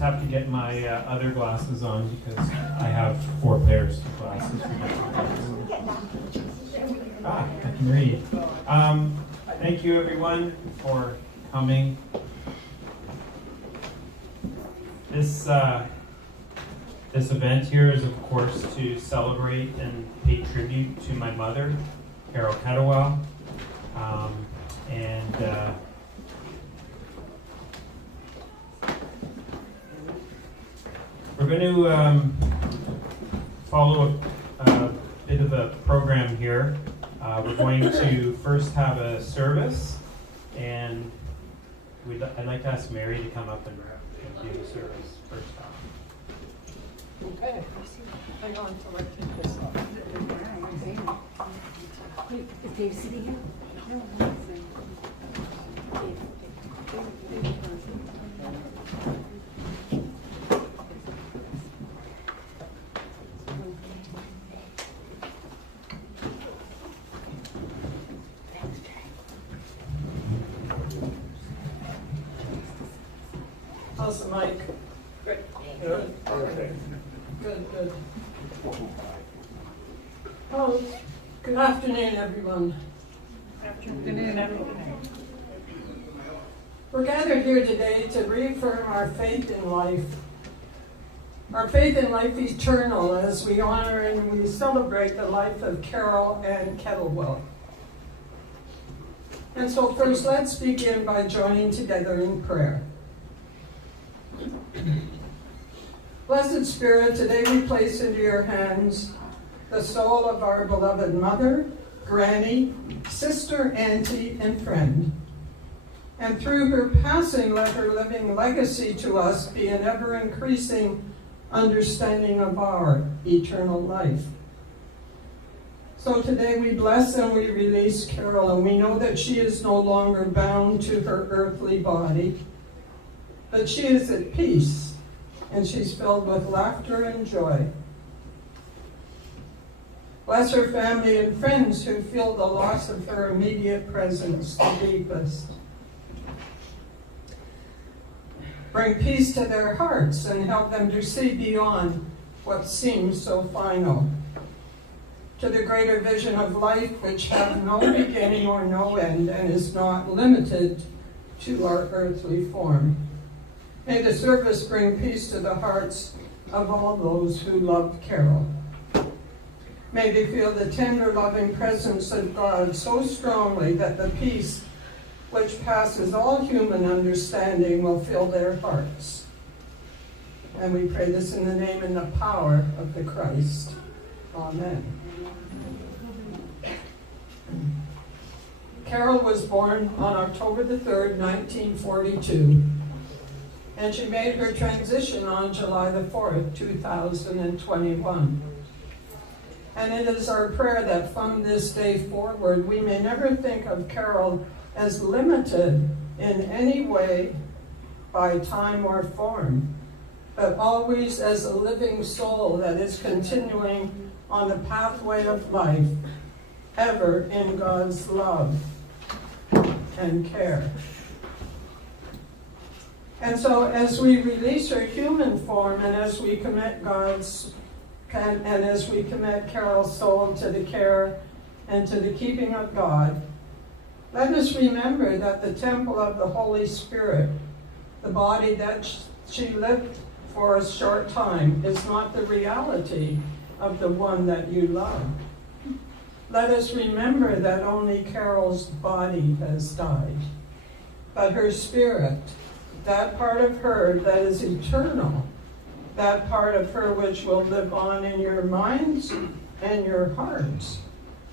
have to get my other glasses on because I have 4 pairs of glasses. I can read. Thank you everyone for coming. This event here is of course to celebrate and pay tribute to my mother, Carol Kettlewell. We're going to follow a bit of a program here. We're going to first have a service, and I'd like to ask Mary to come up and do the service first off. Okay. Hang on till I take this off. Is Dave sitting here? No. How's the mic? Great. Good. Okay. Good. Oh, good afternoon, everyone. Afternoon, everyone. We're gathered here today to reaffirm our faith in life. Our faith in life eternal as we honor and we celebrate the life of Carol and Kettlewell. And so first, let's begin by joining together in prayer. Blessed Spirit, today we place into your hands the soul of our beloved mother, granny, sister, auntie, and friend. And through her passing, let her living legacy to us be an ever-increasing understanding of our eternal life. So today we bless and we release Carol, and we know that she is no longer bound to her earthly body, but she is at peace, and she's filled with laughter and joy. Bless her family and friends who feel the loss of her immediate presence the deepest. Bring peace to their hearts and help them to see beyond what seems so final, to the greater vision of life which has no beginning or no end and is not limited to our earthly form. May the service bring peace to the hearts of all those who love Carol. May they feel the tender, loving presence of God so strongly that the peace which passes all human understanding will fill their hearts. And we pray this in the name and the power of the Christ. Amen. Carol was born on October the 3rd, 1942. And she made her transition on July the 4th, 2021. And it is our prayer that from this day forward, we may never think of Carol as limited in any way by time or form, but always as a living soul that is continuing on the pathway of life, ever in God's love and care. And so as we release her human form and as we commit Carol's soul to the care and to the keeping of God, let us remember that the temple of the Holy Spirit, the body that she lived for a short time, is not the reality of the one that you love. Let us remember that only Carol's body has died, but her spirit, that part of her that is eternal, that part of her which will live on in your minds and your hearts,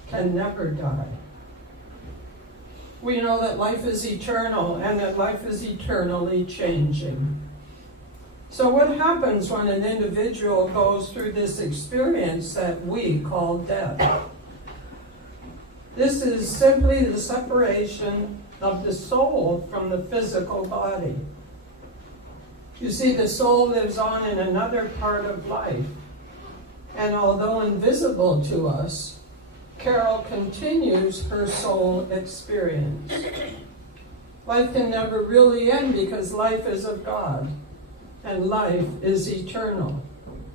can never die. We know that life is eternal and that life is eternally changing. So what happens when an individual goes through this experience that we call death? This is simply the separation of the soul from the physical body. You see, the soul lives on in another part of life. And although invisible to us, Carol continues her soul experience. Life can never really end because life is of God. and life is eternal,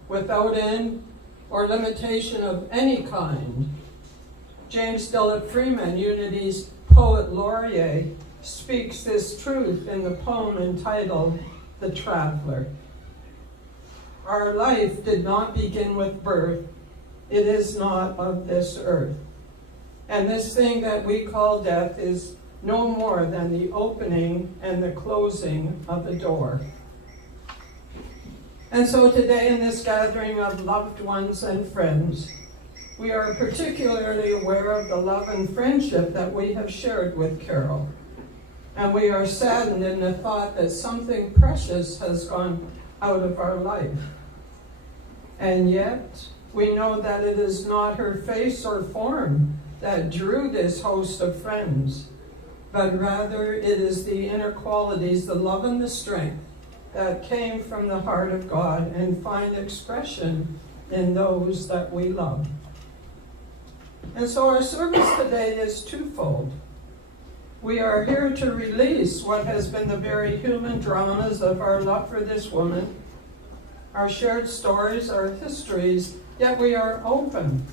without end or limitation of any kind. James Philip Freeman, Unity's poet laureate, speaks this truth in the poem entitled The Traveler. Our life did not begin with birth. It is not of this earth. And this thing that we call death is no more than the opening and the closing of the door. And so today, in this gathering of loved ones and friends, we are particularly aware of the love and friendship that we have shared with Carol. And we are saddened in the thought that something precious has gone out of our life. And yet, we know that it is not her face or form that drew this host of friends, but rather it is the inner qualities, the love and the strength that came from the heart of God and find expression in those that we love. And so our service today is twofold. We are here to release what has been the very human dramas of our love for this woman, our shared stories, our histories, yet we are open.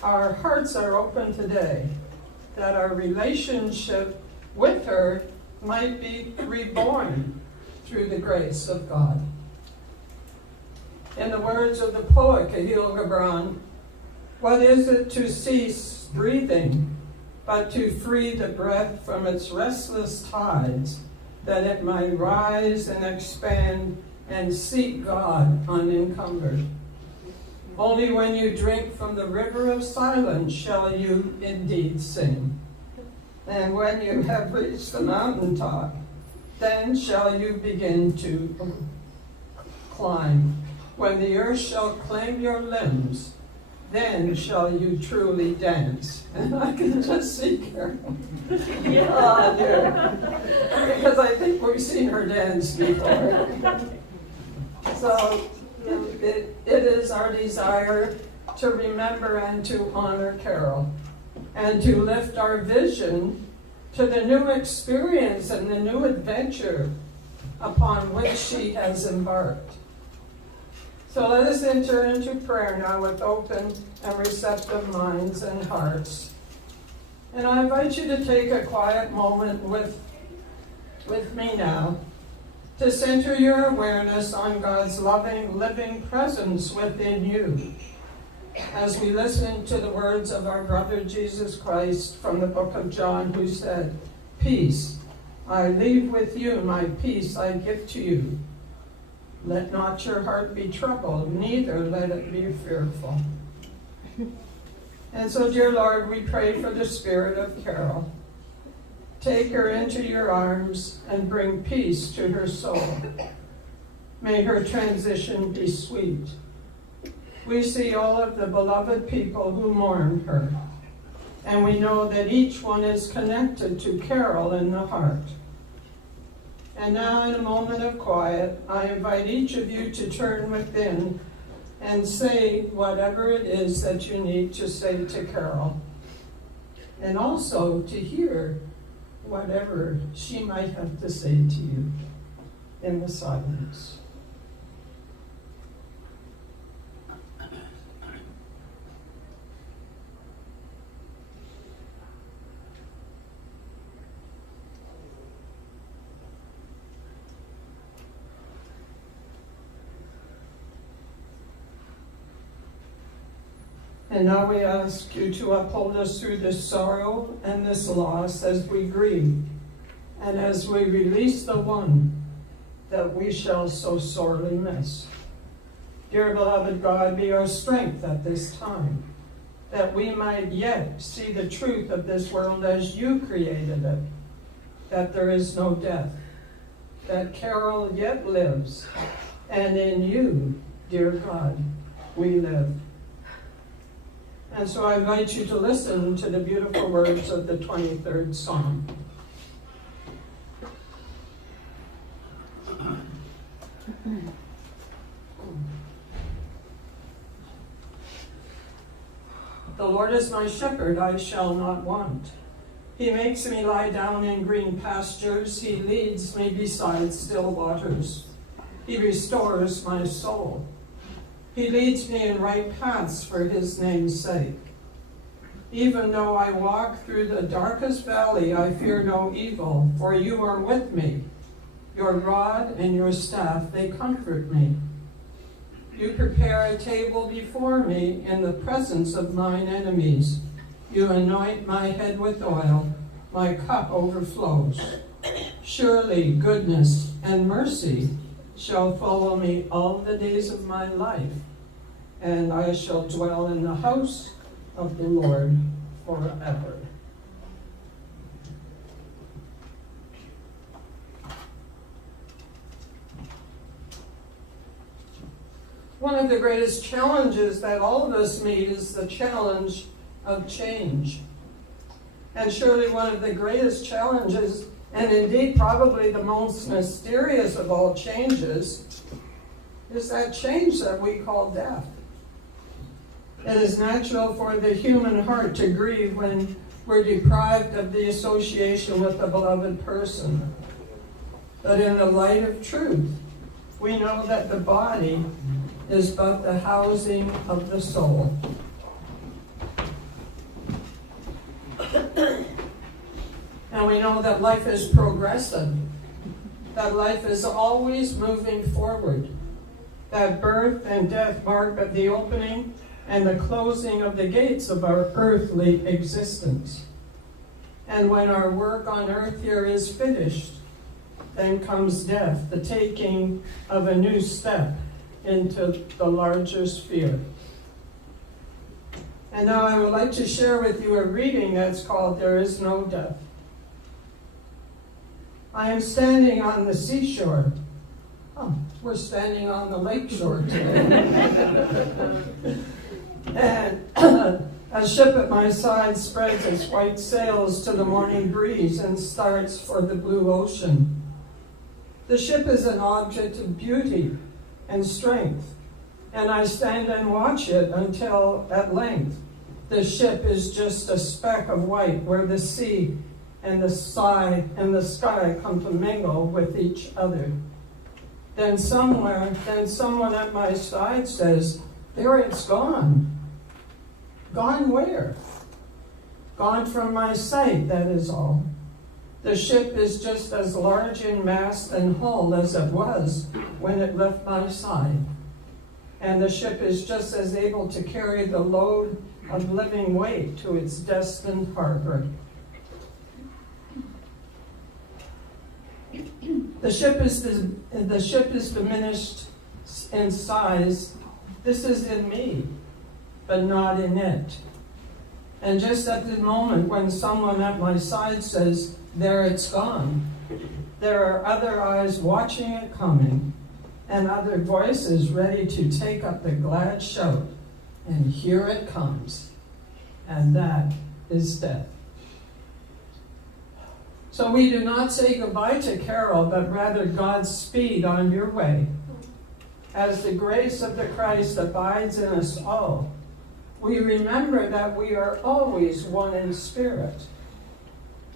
Our hearts are open today, that our relationship with her might be reborn through the grace of God. In the words of the poet Kahlil Gibran, what is it to cease breathing, but to free the breath from its restless tides, that it might rise and expand and seek God unencumbered? Only when you drink from the river of silence shall you indeed sing. And when you have reached the mountaintop, then shall you begin to climb. When the earth shall claim your limbs, then shall you truly dance. And I can just see Carol. Oh, dear. Because I think we've seen her dance before. So it is our desire to remember and to honor Carol, and to lift our vision to the new experience and the new adventure upon which she has embarked. So let us enter into prayer now with open and receptive minds and hearts. And I invite you to take a quiet moment with me now to center your awareness on God's loving, living presence within you as we listen to the words of our brother Jesus Christ from the book of John, who said, "Peace I leave with you, my peace I give to you. Let not your heart be troubled, neither let it be fearful." And so, dear Lord, we pray for the spirit of Carol. Take her into your arms and bring peace to her soul. May her transition be sweet. We see all of the beloved people who mourn her, and we know that each one is connected to Carol in the heart. And now, in a moment of quiet, I invite each of you to turn within and say whatever it is that you need to say to Carol, and also to hear whatever she might have to say to you in the silence. And now we ask you to uphold us through this sorrow and this loss as we grieve, and as we release the one that we shall so sorely miss. Dear beloved God, be our strength at this time, that we might yet see the truth of this world as you created it, that there is no death, that Carol yet lives, and in you, dear God, we live. And so I invite you to listen to the beautiful words of the 23rd Psalm. The Lord is my shepherd, I shall not want. He makes me lie down in green pastures. He leads me beside still waters. He restores my soul. He leads me in right paths for his name's sake. Even though I walk through the darkest valley, I fear no evil, for you are with me. Your rod and your staff, they comfort me. You prepare a table before me in the presence of mine enemies. You anoint my head with oil. My cup overflows. Surely goodness and mercy shall follow me all the days of my life, and I shall dwell in the house of the Lord forever. One of the greatest challenges that all of us meet is the challenge of change. And surely one of the greatest challenges, and indeed probably the most mysterious of all changes, is that change that we call death. It is natural for the human heart to grieve when we're deprived of the association with a beloved person. But in the light of truth, we know that the body is but the housing of the soul. And we know that life is progressive, that life is always moving forward, that birth and death mark at the opening and the closing of the gates of our earthly existence. And when our work on earth here is finished, then comes death, the taking of a new step into the larger sphere. And now I would like to share with you a reading that's called There Is No Death. I am standing on the seashore. Oh, we're standing on the lake shore today. And a ship at my side spreads its white sails to the morning breeze and starts for the blue ocean. The ship is an object of beauty and strength, and I stand and watch it until, at length, the ship is just a speck of white where the sea and the sky come to mingle with each other. Then someone at my side says, "There it's gone." Gone where? Gone from my sight, that is all. The ship is just as large in mast and hull as it was when it left my side. And the ship is just as able to carry the load of living weight to its destined harbor. The ship is diminished in size. This is in me, but not in it. And just at the moment when someone at my side says, "There it's gone," there are other eyes watching it coming, and other voices ready to take up the glad shout, and here it comes. And that is death. So we do not say goodbye to Carol, but rather Godspeed on your way. As the grace of the Christ abides in us all, we remember that we are always one in spirit.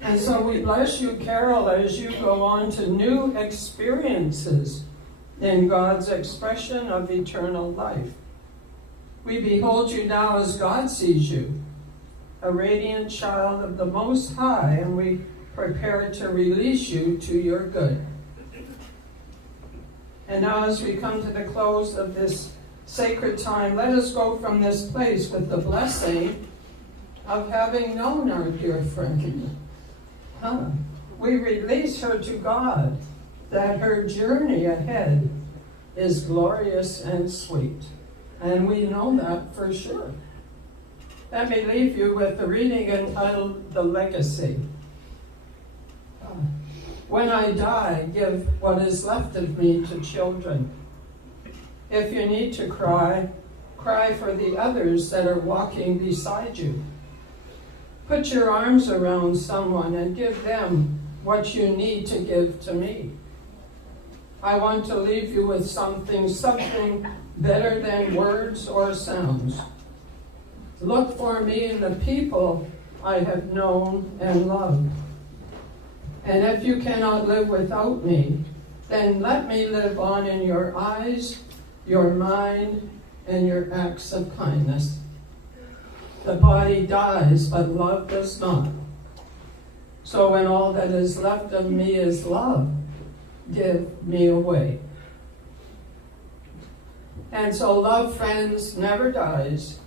And so we bless you, Carol, as you go on to new experiences in God's expression of eternal life. We behold you now as God sees you, a radiant child of the Most High, and we prepare to release you to your good. And now as we come to the close of this sacred time, let us go from this place with the blessing of having known our dear friend. We release her to God, that her journey ahead is glorious and sweet. And we know that for sure. Let me leave you with the reading entitled The Legacy. When I die, give what is left of me to children. If you need to cry, cry for the others that are walking beside you. Put your arms around someone and give them what you need to give to me. I want to leave you with something better than words or sounds. Look for me in the people I have known and loved. And if you cannot live without me, Then let me live on in your eyes, your mind, and your acts of kindness. The body dies, but love does not. So when all that is left of me is love, give me away. And so love, friends, never dies.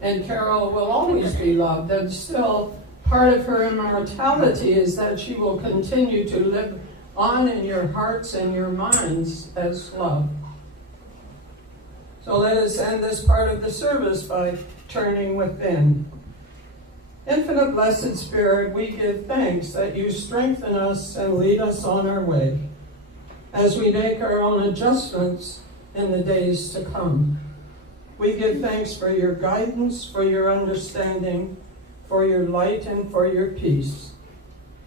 And Carol will always be loved. And still, part of her immortality is that she will continue to live on in your hearts and your minds as love. So let us end this part of the service by turning within. Infinite Blessed Spirit, we give thanks that you strengthen us and lead us on our way as we make our own adjustments in the days to come. We give thanks for your guidance, for your understanding, for your light, and for your peace.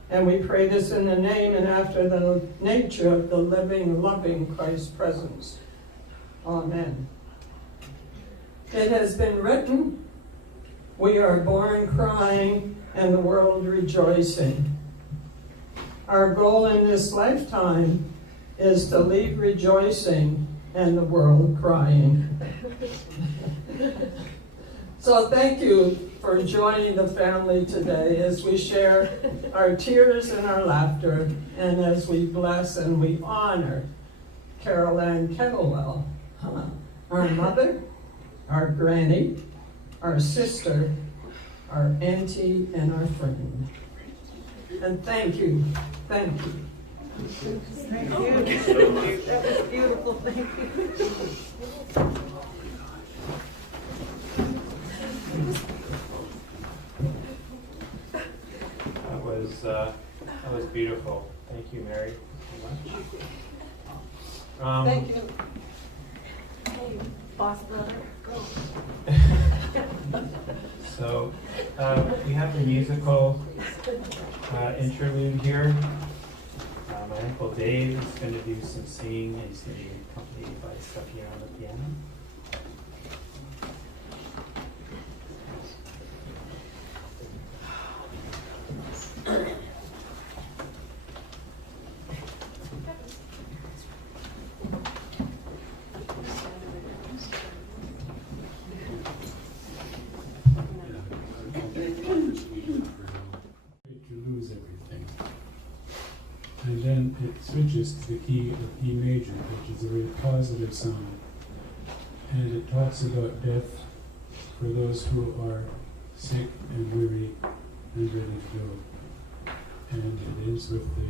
And we pray this in the name and after the nature of the living, loving Christ presence. Amen. It has been written, we are born crying and the world rejoicing. Our goal in this lifetime is to leave rejoicing and the world crying. So thank you for joining the family today as we share our tears and our laughter, and as we bless and we honor Carol Kettlewell, our mother, our granny, our sister, our auntie, and our friend. And thank you. Thank you. Thank you. That was beautiful. Thank you. That was beautiful. Thank you, Mary, so much. Thank you. Hey, boss brother, go. So we have the musical interlude here. My Uncle Dave is going to do some singing, and he's going to be accompanied by Stucky on the piano. And then it switches to the key of E major, which is a very positive sound. And it talks about death for those who are sick and weary and ready to go. And it ends with the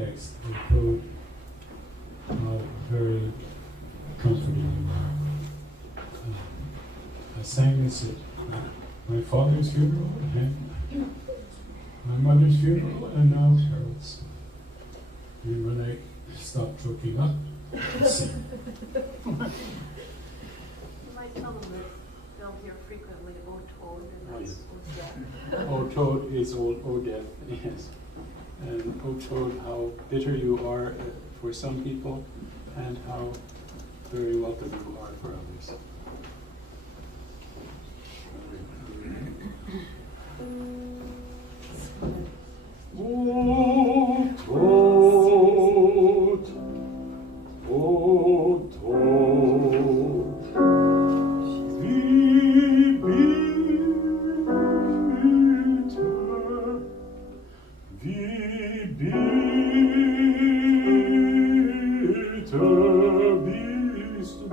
text, "O Toad, how very comforting you are." I sang this at my father's funeral, and my mother's funeral, and now Carol's. And when I stop choking up, I sing. You might tell them that they'll hear frequently "O Toad," and that's "O Death." O Toad is old, O Death, yes. And O Toad, how bitter you are for some people, and how very welcome you are for others. O Toad, O Toad, wie bitter, wie bitter bist du.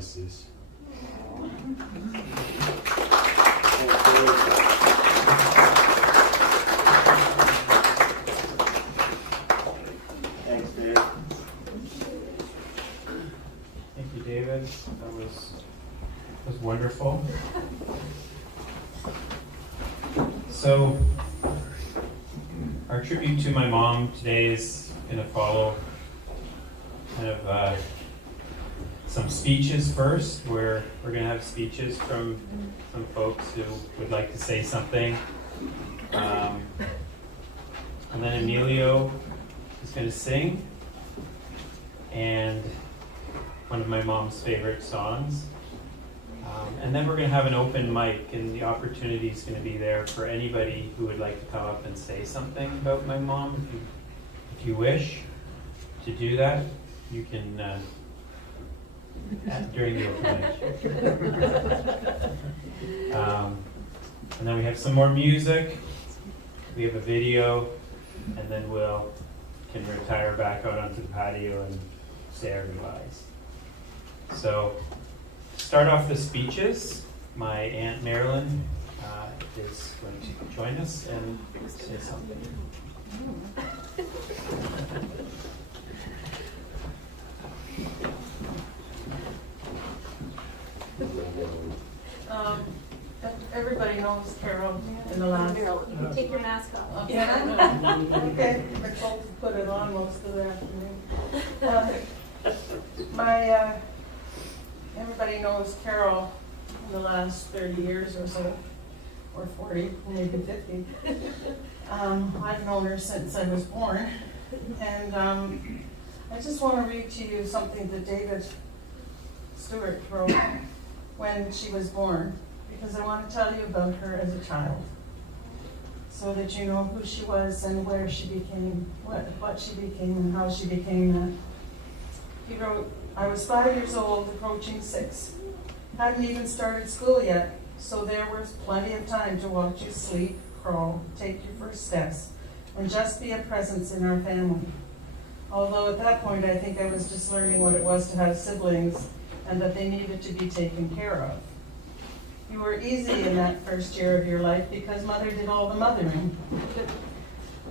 Sis. Thanks, Dave. Thank you, David. That was wonderful. So, our tribute to my mom today is going to follow kind of some speeches first, where we're going to have speeches from some folks who would like to say something. And then Emilio is going to sing, and one of my mom's favorite songs. And then we're going to have an open mic, and the opportunity is going to be there for anybody who would like to come up and say something about my mom. If you wish to do that, you can during the open mic. And then we have some more music. We have a video, and then we'll can retire back out onto the patio and say our goodbyes. So, to start off the speeches, my Aunt Marilyn is going to join us and say something. Everybody knows Carol in the last. Carol, you can take your mask off. Yeah. Okay, I told to put it on most of the afternoon. Everybody knows Carol in the last 30 years or so, or 40, maybe 50. I've known her since I was born, and I just want to read to you something that David Stewart wrote when she was born, because I want to tell you about her as a child, so that you know who she was and where she became, what she became and how she became that. He wrote, "I was 5 years old, approaching 6. Hadn't even started school yet, so there was plenty of time to watch you sleep, crawl, take your first steps, and just be a presence in our family. Although at that point I think I was just learning what it was to have siblings and that they needed to be taken care of. You were easy in that first year of your life because Mother did all the mothering.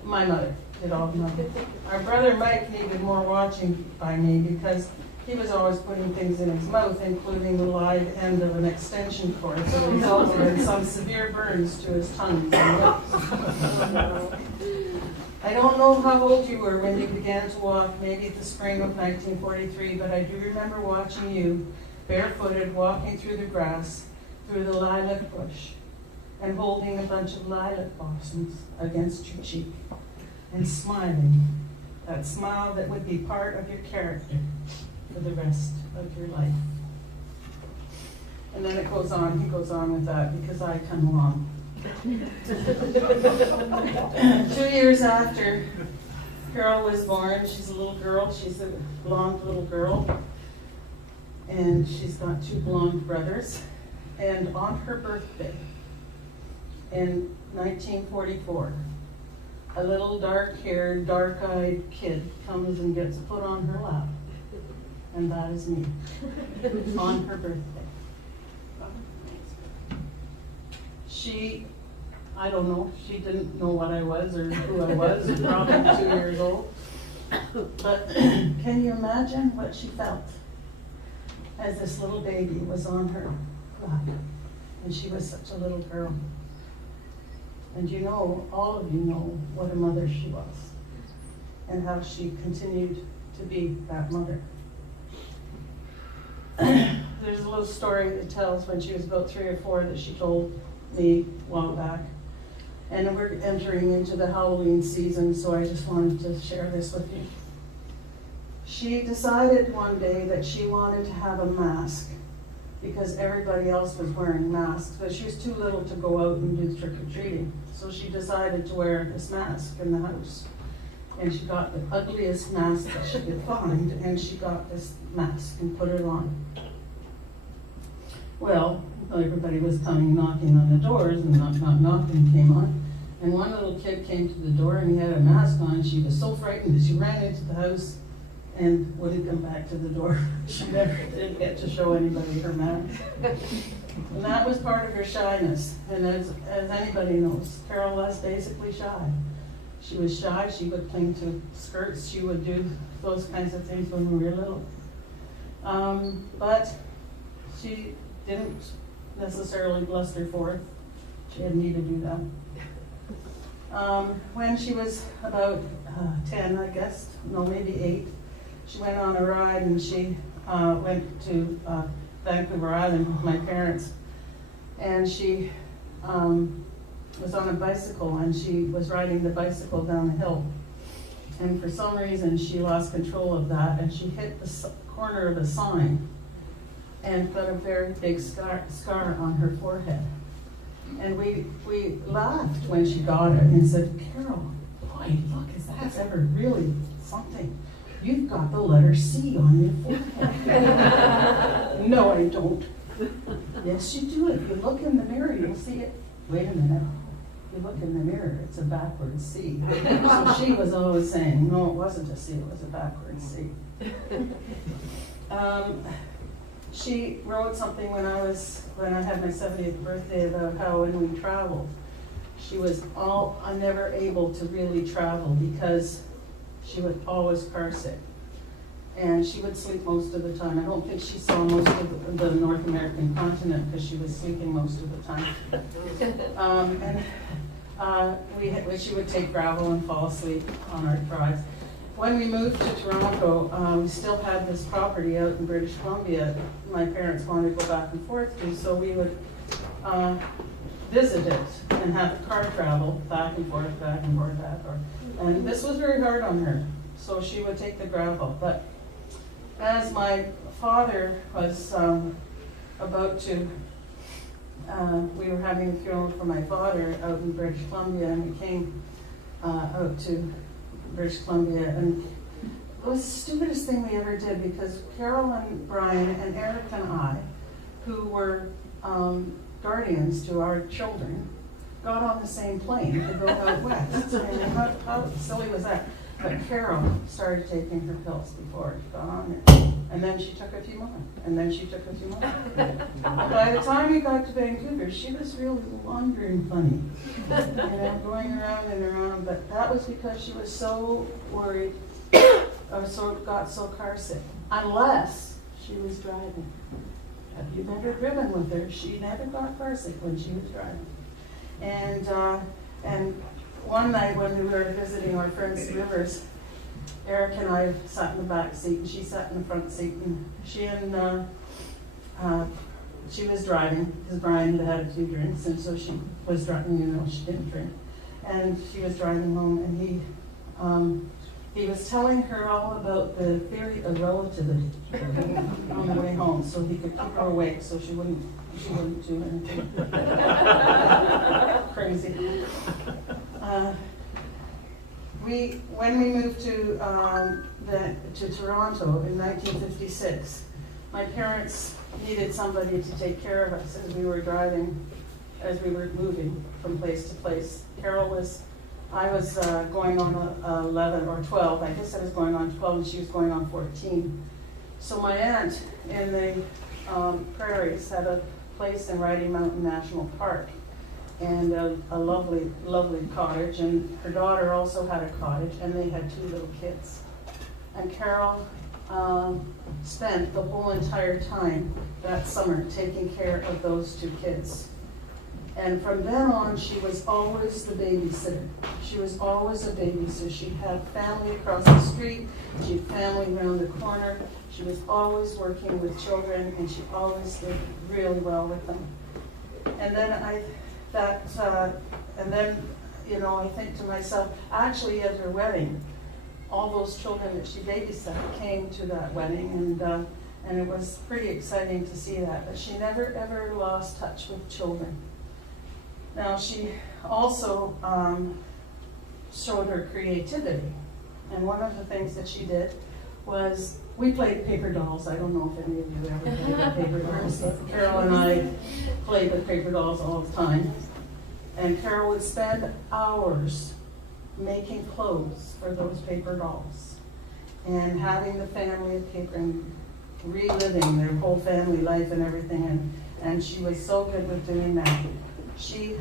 My mother did all the mothering. Our brother Mike needed more watching by me because he was always putting things in his mouth, including the live end of an extension cord that resulted in some severe burns to his tongue and lips. I don't know how old you were when you began to walk, maybe the spring of 1943, but I do remember watching you, barefooted, walking through the grass, through the lilac bush, and holding a bunch of lilac blossoms against your cheek, and smiling, that smile that would be part of your character for the rest of your life." And then it goes on, he goes on with that, because I come along. 2 years after Carol was born, she's a little girl, she's a blonde little girl, and she's got 2 blonde brothers. And on her birthday, in 1944, a little dark-haired, dark-eyed kid comes and gets put on her lap. And that is me, on her birthday. I don't know, she didn't know what I was or who I was, probably 2 years old. But can you imagine what she felt as this little baby was on her lap? And she was such a little girl. And you know, all of you know what a mother she was and how she continued to be that mother. There's a little story that tells when she was about 3 or 4 that she told me a while back. And we're entering into the Halloween season, so I just wanted to share this with you. She decided one day that she wanted to have a mask because everybody else was wearing masks, but she was too little to go out and do trick-or-treating. So she decided to wear this mask in the house. And she got the ugliest mask that she could find, and she got this mask and put it on. Well, everybody was coming knocking on the doors, and knocking came on. And one little kid came to the door, and he had a mask on, and she was so frightened that she ran into the house and wouldn't come back to the door. She never did get to show anybody her mask. And that was part of her shyness. And as anybody knows, Carol was basically shy. She was shy, she would cling to skirts, she would do those kinds of things when we were little. But she didn't necessarily bluster forth. She had me to do that. When she was about 10, I guess, no, maybe 8, she went on a ride and she went to Vancouver Island with my parents. And she was on a bicycle and she was riding the bicycle down the hill. And for some reason, she lost control of that and she hit the corner of a sign and got a very big scar on her forehead. And we laughed when she got it and said, Carol, boy, look, is that ever really something? You've got the letter C on your forehead. No, I don't. Yes, you do. If you look in the mirror, you'll see it. Wait a minute. If you look in the mirror, it's a backwards C. So she was always saying, no, it wasn't a C, it was a backwards C. She wrote something when I had my 70th birthday about how when we traveled, she was never able to really travel because she was always car sick. And she would sleep most of the time. I don't think she saw most of the North American continent because she was sleeping most of the time. She would take gravel and fall asleep on our drives. When we moved to Toronto, we still had this property out in British Columbia. My parents wanted to go back and forth to, so we would visit it and have the car travel back and forth, back and forth, back and forth. And this was very hard on her, so she would take the gravel. But as my father was about to, we were having a funeral for my father out in British Columbia, and we came out to British Columbia, and it was the stupidest thing we ever did because Carol and Brian and Eric and I, who were guardians to our children, got on the same plane to go out west. I mean, how silly was that? But Carol started taking her pills before she got on there. And then she took a few more. And then she took a few more. By the time we got to Vancouver, she was really wandering funny. Going around and around. But that was because she was so worried or got so car sick. Unless she was driving. Have you never driven with her? She never got car sick when she was driving. And one night when we were visiting our friend Rivers, Eric and I sat in the back seat and she sat in the front seat, and she was driving because Brian had had a few drinks, and so she was driving, she didn't drink. And she was driving home, and he was telling her all about the theory of relativity on the way home, so he could keep her awake so she wouldn't do anything crazy. When we moved to Toronto in 1956, my parents needed somebody to take care of us as we were driving, as we were moving from place to place. Carol was I was going on 11 or 12. I guess I was going on 12 and she was going on 14. So my aunt in the prairies had a place in Riding Mountain National Park, and a lovely, lovely cottage, and her daughter also had a cottage, and they had 2 little kids. And Carol spent the whole entire time that summer taking care of those 2 kids. And from then on, she was always the babysitter. She was always a babysitter. She had family across the street, she had family around the corner. She was always working with children, and she always did really well with them. And then I think to myself, actually at her wedding, all those children that she babysat came to that wedding, and it was pretty exciting to see that. But she never ever lost touch with children. Now she also showed her creativity, and one of the things that she did was we played paper dolls. I don't know if any of you ever played with paper dolls. Carol and I played with paper dolls all the time. And Carol would spend hours making clothes for those paper dolls and having the family of paper and reliving their whole family life and everything. And she was so good with doing that. She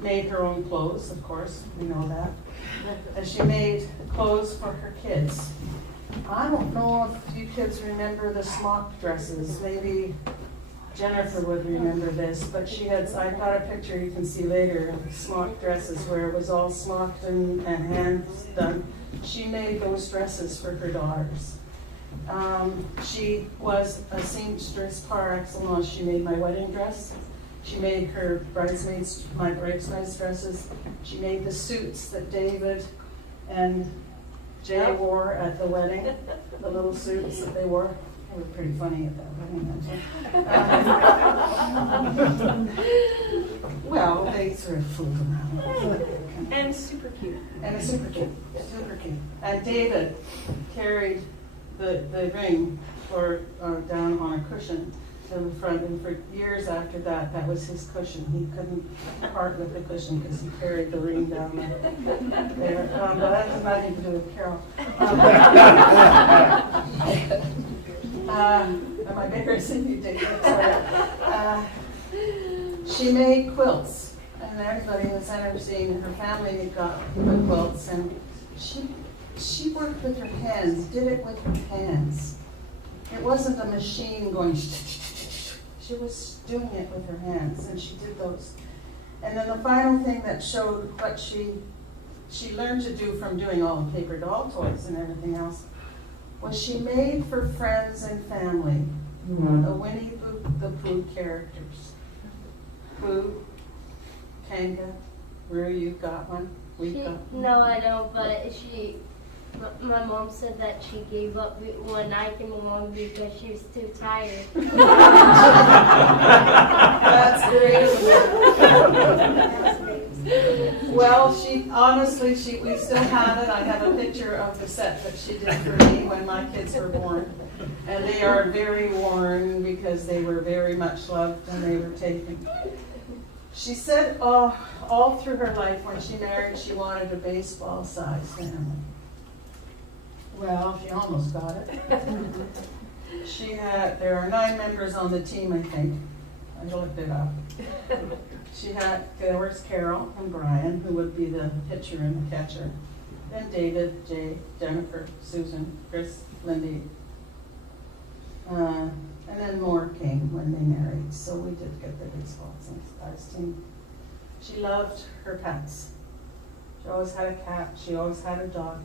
made her own clothes, of course, we know that. And she made clothes for her kids. I don't know if you kids remember the smock dresses. Maybe Jennifer would remember this, but I got a picture you can see later of smock dresses where it was all smocked and hands done. She made those dresses for her daughters. She was a seamstress par excellence. She made my wedding dress. She made my bridesmaids' dresses. She made the suits that David and Jay wore at the wedding, the little suits that they wore. They were pretty funny at that wedding. Well, they sort of flew around. And super cute. And super cute, super cute. And David carried the ring down on a cushion in the front, and for years after that, that was his cushion. He couldn't part with the cushion because he carried the ring down there. But that has nothing to do with Carol. Am I embarrassing you, David? Sorry. She made quilts, and everybody has ever seen her family got quilts, and she worked with her hands, did it with her hands. It wasn't a machine going. She was doing it with her hands, and she did those. And then the final thing that showed what she learned to do from doing all the paper doll toys and everything else was she made for friends and family the Winnie the Pooh characters. Pooh, Kanga, Roo, you've got one? We've got one. No, I don't, but my mom said that she gave up one night in the morning because she was too tired. That's great. Well, we still have it. I have a picture of the set that she did for me when my kids were born. And they are very worn because they were very much loved and they were taken. She said all through her life when she married, she wanted a baseball-sized family. There almost got it. There are 9 members on the team, I think. I looked it up. There was Carol and Brian, who would be the pitcher and the catcher. Then David, Jay, Jennifer, Susan, Chris, Lindy. And then more came when they married. So we did get the baseball-sized team. She loved her pets. She always had a cat. She always had a dog.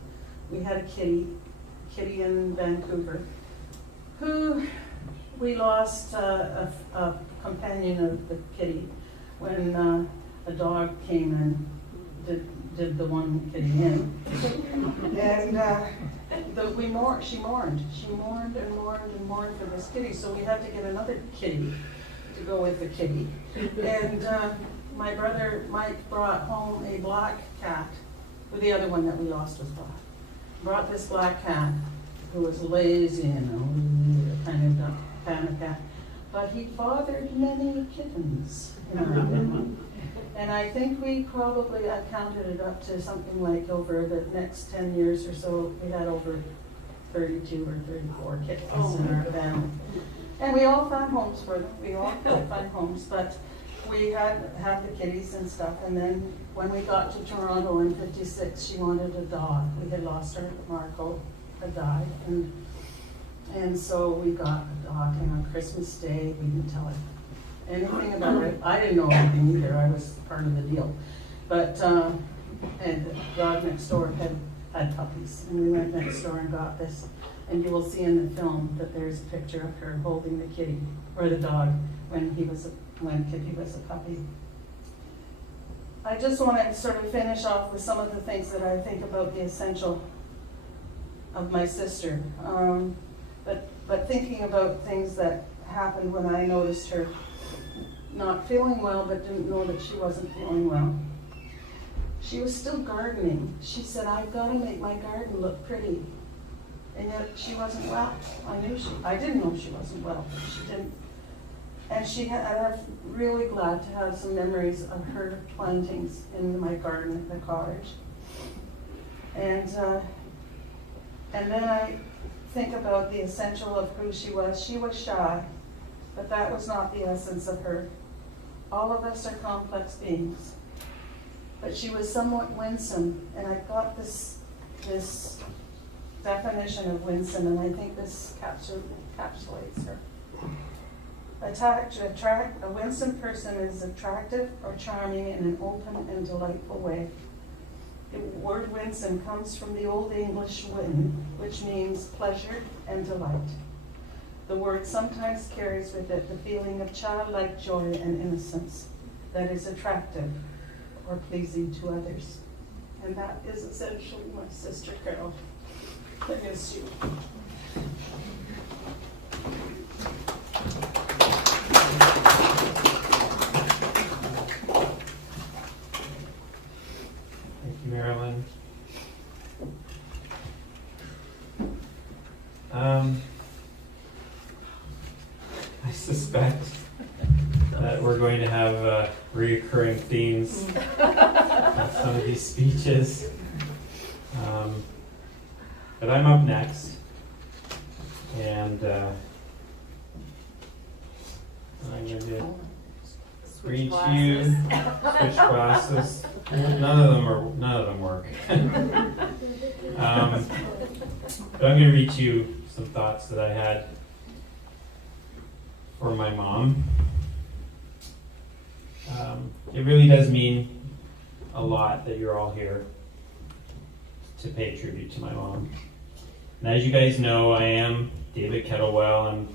We had a kitty in Vancouver, who we lost a companion of the kitty when a dog came and did the one kitty in. And she mourned and mourned for this kitty, so we had to get another kitty to go with the kitty. And my brother Mike brought home a black cat, the other one that we lost was black. Brought this black cat who was lazy and kind of cat, but he fathered many kittens. And I think we probably, I counted it up to something like over the next 10 years or so, we had over 32 or 34 kittens in our family. And we all found homes for them. We all could find homes, but we had the kitties and stuff. And then when we got to Toronto in '56, she wanted a dog. We had lost her, Marco had died. And so we got a dog, and on Christmas Day, we didn't tell her anything about it. I didn't know anything either. I was part of the deal. But, and the dog next door had puppies. And we went next door and got this. And you will see in the film that there's a picture of her holding the kitty, or the dog, when Kitty was a puppy. I just want to sort of finish off with some of the things that I think about the essential of my sister. But thinking about things that happened when I noticed her not feeling well, but didn't know that she wasn't feeling well. She was still gardening. She said, "I've got to make my garden look pretty." And yet she wasn't well. I didn't know she wasn't well, but she didn't. And I'm really glad to have some memories of her plantings in my garden at the cottage. And then I think about the essential of who she was. She was shy, but that was not the essence of her. All of us are complex beings. But she was somewhat winsome, and I got this definition of winsome, and I think this encapsulates her. A winsome person is attractive or charming in an open and delightful way. The word winsome comes from the Old English win, which means pleasure and delight. The word sometimes carries with it the feeling of childlike joy and innocence that is attractive or pleasing to others. And that is essentially my sister Carol. I miss you. Thank you, Marilyn. I suspect that we're going to have reoccurring themes in some of these speeches. But I'm up next, and I'm going to read you, switch glasses. None of them work. But I'm going to read you some thoughts that I had for my mom. It really does mean a lot that you're all here to pay tribute to my mom. And as you guys know, I am David Kettlewell. I'm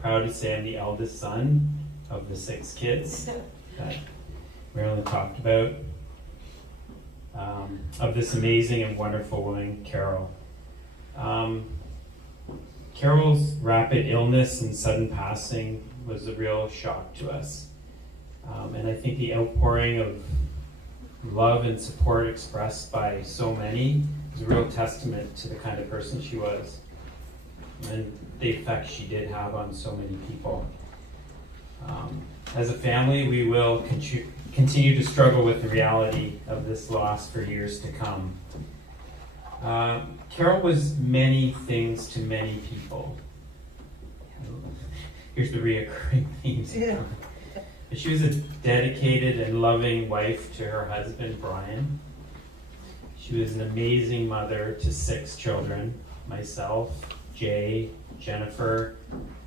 proud to say I'm the eldest son of the 6 kids that Marilyn talked about, of this amazing and wonderful woman, Carol. Carol's rapid illness and sudden passing was a real shock to us. And I think the outpouring of love and support expressed by so many is a real testament to the kind of person she was and the effect she did have on so many people. As a family, we will continue to struggle with the reality of this loss for years to come. Carol was many things to many people. Here's the reoccurring themes. Yeah. She was a dedicated and loving wife to her husband, Brian. She was an amazing mother to 6 children, myself, Jay, Jennifer,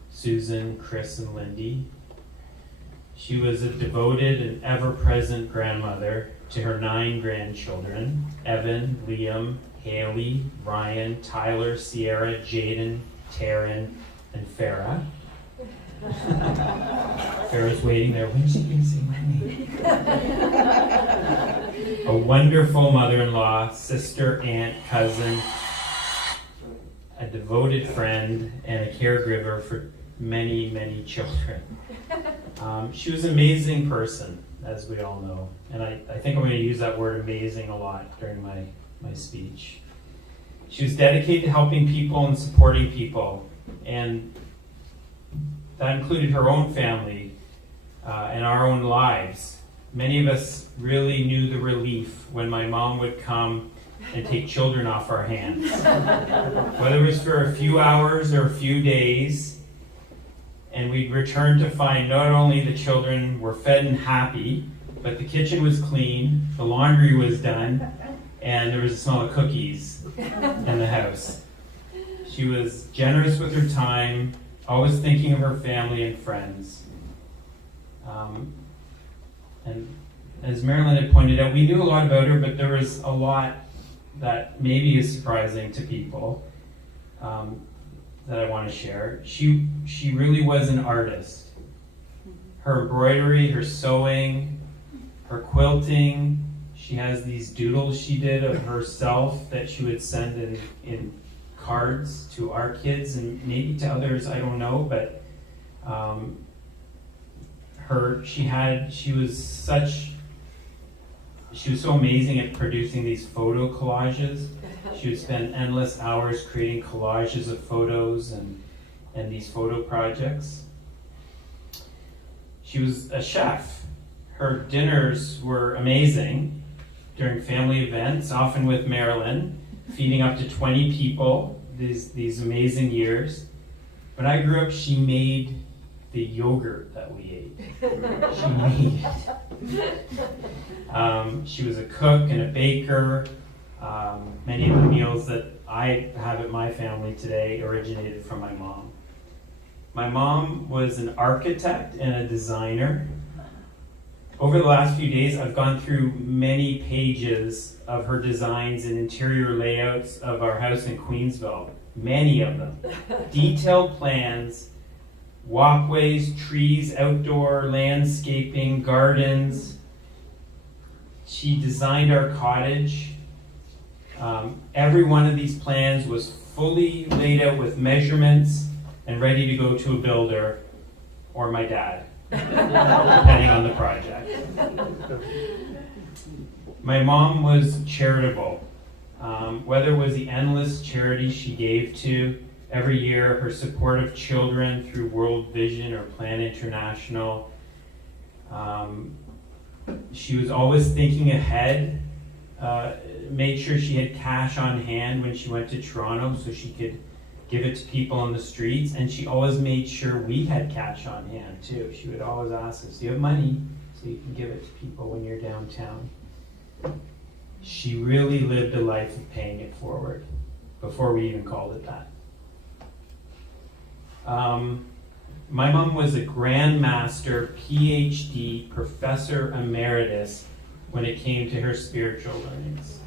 Susan, Chris, and Lindy. She was a devoted and ever-present grandmother to her 9 grandchildren, Evan, Liam, Haley, Ryan, Tyler, Sierra, Jaden, Taryn, and Farah. Farah's waiting there. When's she going to say my name? A wonderful mother-in-law, sister, aunt, cousin, a devoted friend, and a caregiver for many, many children. She was an amazing person, as we all know. And I think I'm going to use that word amazing a lot during my speech. She was dedicated to helping people and supporting people. And that included her own family and our own lives. Many of us really knew the relief when my mom would come and take children off our hands. Whether it was for a few hours or a few days, and we'd return to find not only the children were fed and happy, but the kitchen was clean, the laundry was done, and there was a smell of cookies in the house. She was generous with her time, always thinking of her family and friends. And as Marilyn had pointed out, we knew a lot about her, but there was a lot that maybe is surprising to people that I want to share. She really was an artist. Her embroidery, her sewing, her quilting. She has these doodles she did of herself that she would send in cards to our kids and maybe to others, I don't know, but she was so amazing at producing these photo collages. She would spend endless hours creating collages of photos and these photo projects. She was a chef. Her dinners were amazing during family events, often with Marilyn, feeding up to 20 people these amazing years. When I grew up, she made the yogurt that we ate. She made it. She was a cook and a baker. Many of the meals that I have at my family today originated from my mom. My mom was an architect and a designer. Over the last few days, I've gone through many pages of her designs and interior layouts of our house in Queensville. Many of them. Detailed plans, walkways, trees, outdoor landscaping, gardens. She designed our cottage. Every one of these plans was fully laid out with measurements and ready to go to a builder or my dad, depending on the project. My mom was charitable. Whether it was the endless charity she gave to every year, her support of children through World Vision or Plan International, she was always thinking ahead, made sure she had cash on hand when she went to Toronto so she could give it to people on the streets, and she always made sure we had cash on hand too. She would always ask us, do you have money so you can give it to people when you're downtown? She really lived a life of paying it forward before we even called it that. My mom was a Grand Master, PhD, Professor Emeritus when it came to her spiritual learnings.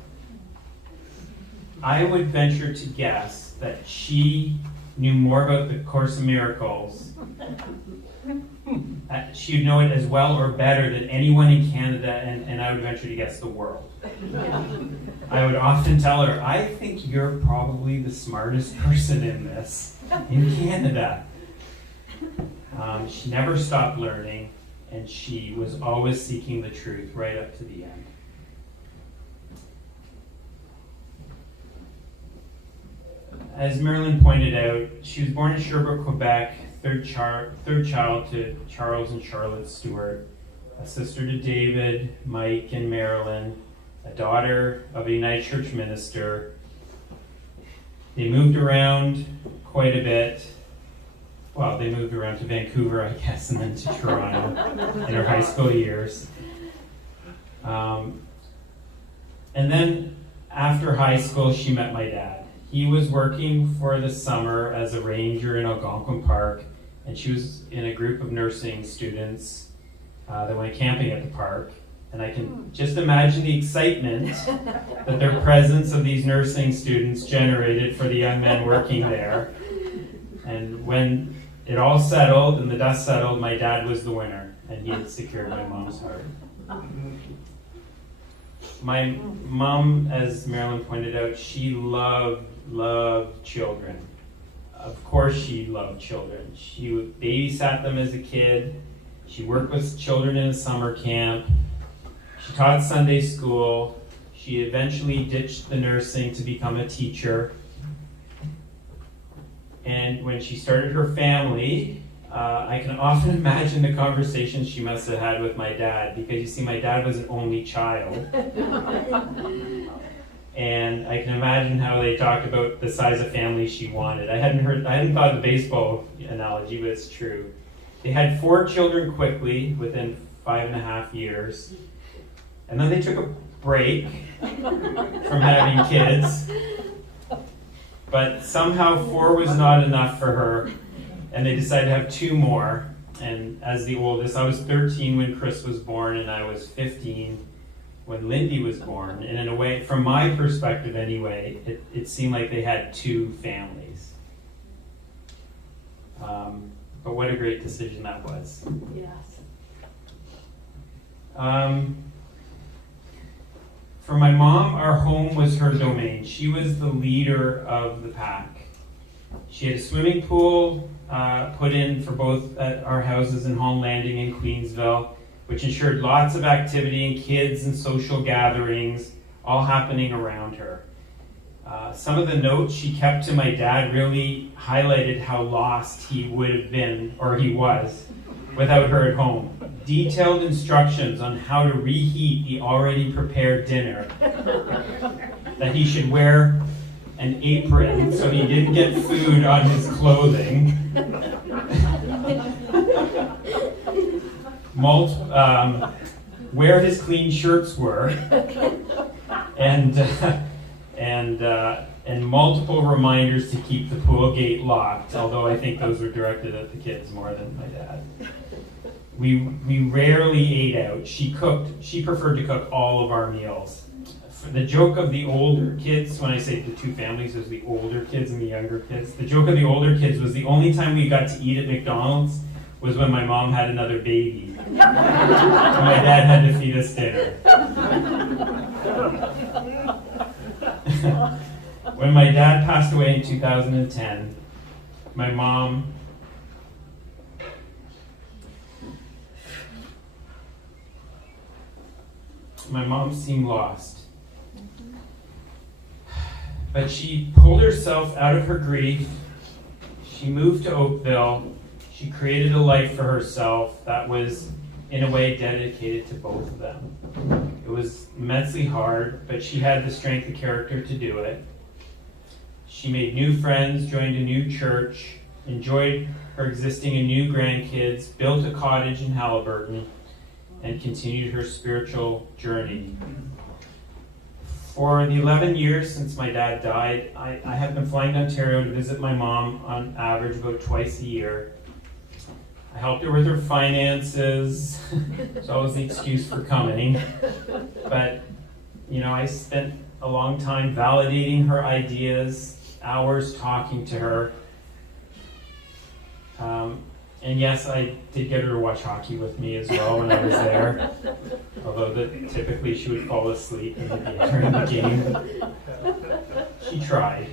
I would venture to guess that she knew more about the Course in Miracles. She would know it as well or better than anyone in Canada, and I would venture to guess the world. I would often tell her, I think you're probably the smartest person in this, in Canada. She never stopped learning, and she was always seeking the truth right up to the end. As Marilyn pointed out, she was born in Sherbrooke, Quebec, third child to Charles and Charlotte Stewart, a sister to David, Mike, and Marilyn, a daughter of a United Church minister. They moved around quite a bit. Well, they moved around to Vancouver, I guess, and then to Toronto in her high school years. And then after high school, she met my dad. He was working for the summer as a ranger in Algonquin Park, and she was in a group of nursing students that went camping at the park. And I can just imagine the excitement that their presence of these nursing students generated for the young men working there. And when it all settled and the dust settled, my dad was the winner, and he had secured my mom's heart. My mom, as Marilyn pointed out, she loved children. Of course she loved children. She babysat them as a kid. She worked with children in a summer camp. She taught Sunday school. She eventually ditched the nursing to become a teacher. And when she started her family, I can often imagine the conversations she must have had with my dad, because you see, my dad was an only child. And I can imagine how they talked about the size of family she wanted. I hadn't thought of the baseball analogy, but it's true. They had 4 children quickly within 5.5 years. And then they took a break from having kids. But somehow 4 was not enough for her. And they decided to have 2 more. And as the oldest, I was 13 when Chris was born, and I was 15 when Lindy was born. And in a way, from my perspective anyway, it seemed like they had 2 families. But what a great decision that was. Yes. For my mom, our home was her domain. She was the leader of the pack. She had a swimming pool put in for both at our houses in Holland Landing and Queensville, which ensured lots of activity and kids and social gatherings, all happening around her. Some of the notes she kept to my dad really highlighted how lost he would have been, or he was, without her at home. Detailed instructions on how to reheat the already prepared dinner. That he should wear an apron so he didn't get food on his clothing. Where his clean shirts were, and multiple reminders to keep the pool gate locked, although I think those were directed at the kids more than my dad. We rarely ate out. She preferred to cook all of our meals. The joke of the older kids, when I say the 2 families, there's the older kids and the younger kids. The joke of the older kids was the only time we got to eat at McDonald's was when my mom had another baby. And my dad had to feed us dinner. When my dad passed away in 2010, my mom seemed lost. But she pulled herself out of her grief. She moved to Oakville. She created a life for herself that was, in a way, dedicated to both of them. It was immensely hard, but she had the strength of character to do it. She made new friends, joined a new church, enjoyed her existing and new grandkids, built a cottage in Halliburton, and continued her spiritual journey. For the 11 years since my dad died, I have been flying to Ontario to visit my mom on average about twice a year. I helped her with her finances. It's always the excuse for coming. But, I spent a long time validating her ideas, hours talking to her. And yes, I did get her to watch hockey with me as well when I was there. Although typically she would fall asleep during the game. She tried.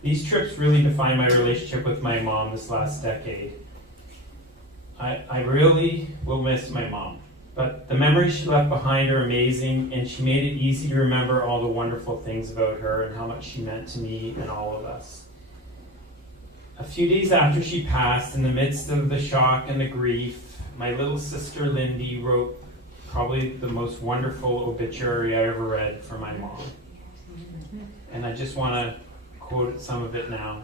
These trips really defined my relationship with my mom this last decade. I really will miss my mom. But the memories she left behind are amazing, and she made it easy to remember all the wonderful things about her and how much she meant to me and all of us. A few days after she passed, in the midst of the shock and the grief, my little sister Lindy wrote probably the most wonderful obituary I ever read for my mom. And I just want to quote some of it now.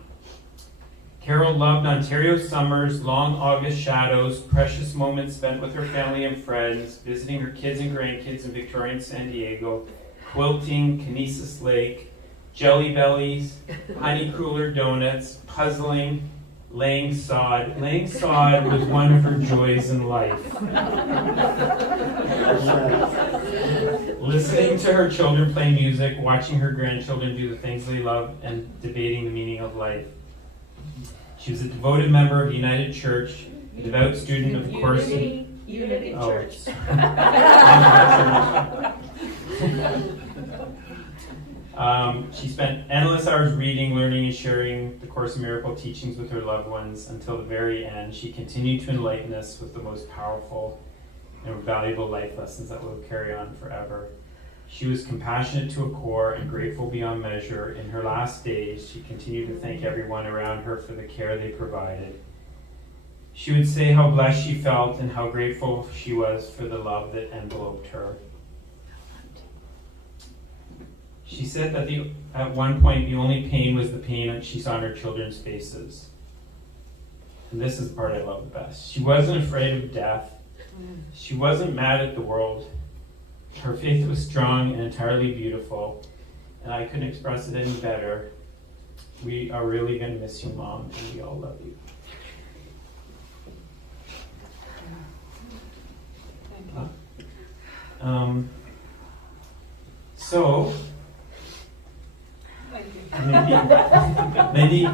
Carol loved Ontario summers, long August shadows, precious moments spent with her family and friends, visiting her kids and grandkids in Victoria and San Diego, quilting, Kinesis Lake, jelly bellies, honey cooler donuts, puzzling, laying sod. Laying sod was one of her joys in life. Listening to her children play music, watching her grandchildren do the things they love, and debating the meaning of life. She was a devoted member of the United Church, a devout student of the course. Unity Church. She spent endless hours reading, learning, and sharing the Course in Miracle teachings with her loved ones until the very end. She continued to enlighten us with the most powerful and valuable life lessons that will carry on forever. She was compassionate to a core and grateful beyond measure. In her last days, she continued to thank everyone around her for the care they provided. She would say how blessed she felt and how grateful she was for the love that enveloped her. She said that at one point the only pain was the pain that she saw in her children's faces. And this is the part I love the best. She wasn't afraid of death. She wasn't mad at the world. Her faith was strong and entirely beautiful, and I couldn't express it any better. We are really going to miss you, Mom, and we all love you. So, Mindy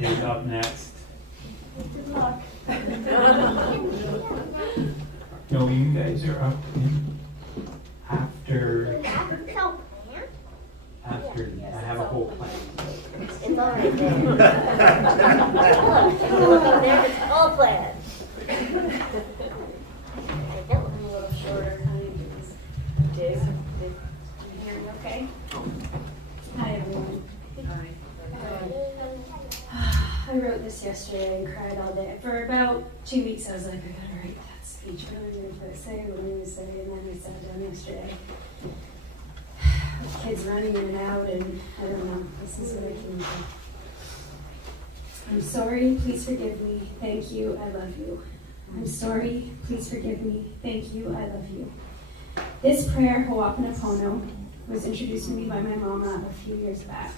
is up next. Good luck. No, you guys are up after. After I have a whole plan. It's already there. Look, looking there, it's all planned. That one a little shorter, honey. Did you hear me okay? Hi everyone. I wrote this yesterday and cried all day. For about 2 weeks I was like, I gotta write that speech. What am I going to say? What am I going to say? And then I sat down yesterday. With kids running in and out, and I don't know. This is what I came to. I'm sorry. Please forgive me. Thank you. I love you. I'm sorry. Please forgive me. Thank you. I love you. This prayer, Ho'oponopono, was introduced to me by my mama a few years back.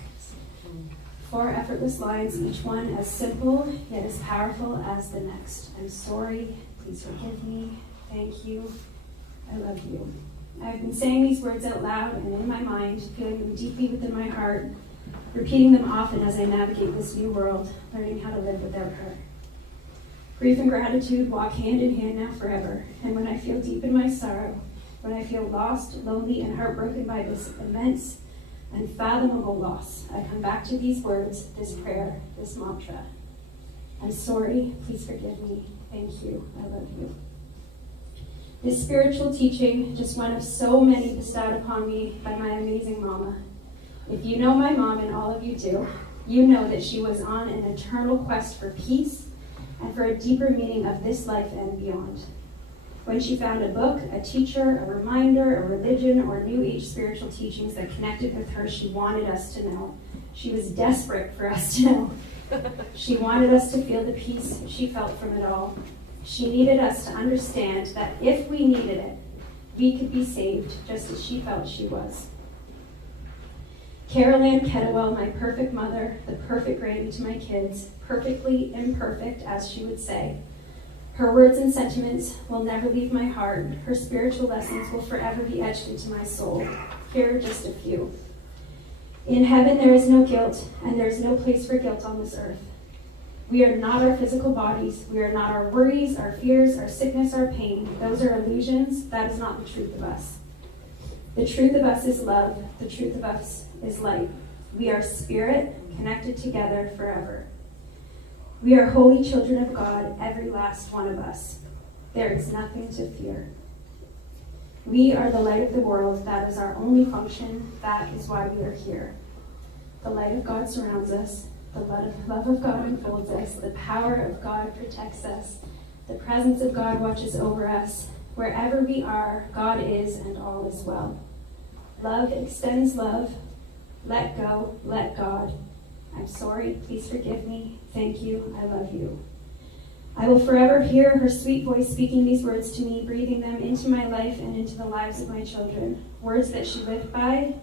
4 effortless lines, each one as simple yet as powerful as the next. I'm sorry. Please forgive me. Thank you. I love you. I've been saying these words out loud and in my mind, feeling them deeply within my heart, repeating them often as I navigate this new world, learning how to live without her. Grief and gratitude walk hand in hand now forever, and when I feel deep in my sorrow, when I feel lost, lonely, and heartbroken by this immense, unfathomable loss, I come back to these words, this prayer, this mantra. I'm sorry, please forgive me, thank you, I love you. This spiritual teaching, just one of so many bestowed upon me by my amazing mama. If you know my mom, and all of you do, you know that she was on an eternal quest for peace and for a deeper meaning of this life and beyond. When she found a book, a teacher, a reminder, a religion, or New Age spiritual teachings that connected with her, she wanted us to know. She was desperate for us to know. She wanted us to feel the peace she felt from it all. She needed us to understand that if we needed it, we could be saved just as she felt she was. Carol Kettlewell, my perfect mother, the perfect granny to my kids, perfectly imperfect, as she would say. Her words and sentiments will never leave my heart. Her spiritual lessons will forever be etched into my soul. Here are just a few. In heaven there is no guilt, and there is no place for guilt on this earth. We are not our physical bodies. We are not our worries, our fears, our sickness, our pain. Those are illusions. That is not the truth of us. The truth of us is love. The truth of us is light. We are spirit, connected together forever. We are holy children of God, every last one of us. There is nothing to fear. We are the light of the world. That is our only function. That is why we are here. The light of God surrounds us. The love of God enfolds us. The power of God protects us. The presence of God watches over us. Wherever we are, God is, and all is well. Love extends love. Let go, let God. I'm sorry, please forgive me. Thank you, I love you. I will forever hear her sweet voice speaking these words to me, breathing them into my life and into the lives of my children. Words that she lived by,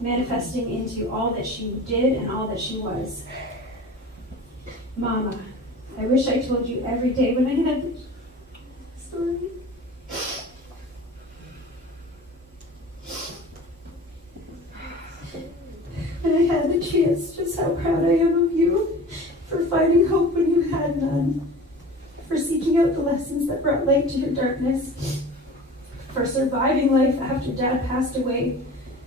manifesting into all that she did and all that she was. Mama, I wish I told you every day when I had this story. When I had the chance, just how proud I am of you for finding hope when you had none, for seeking out the lessons that brought light to your darkness, for surviving life after Dad passed away,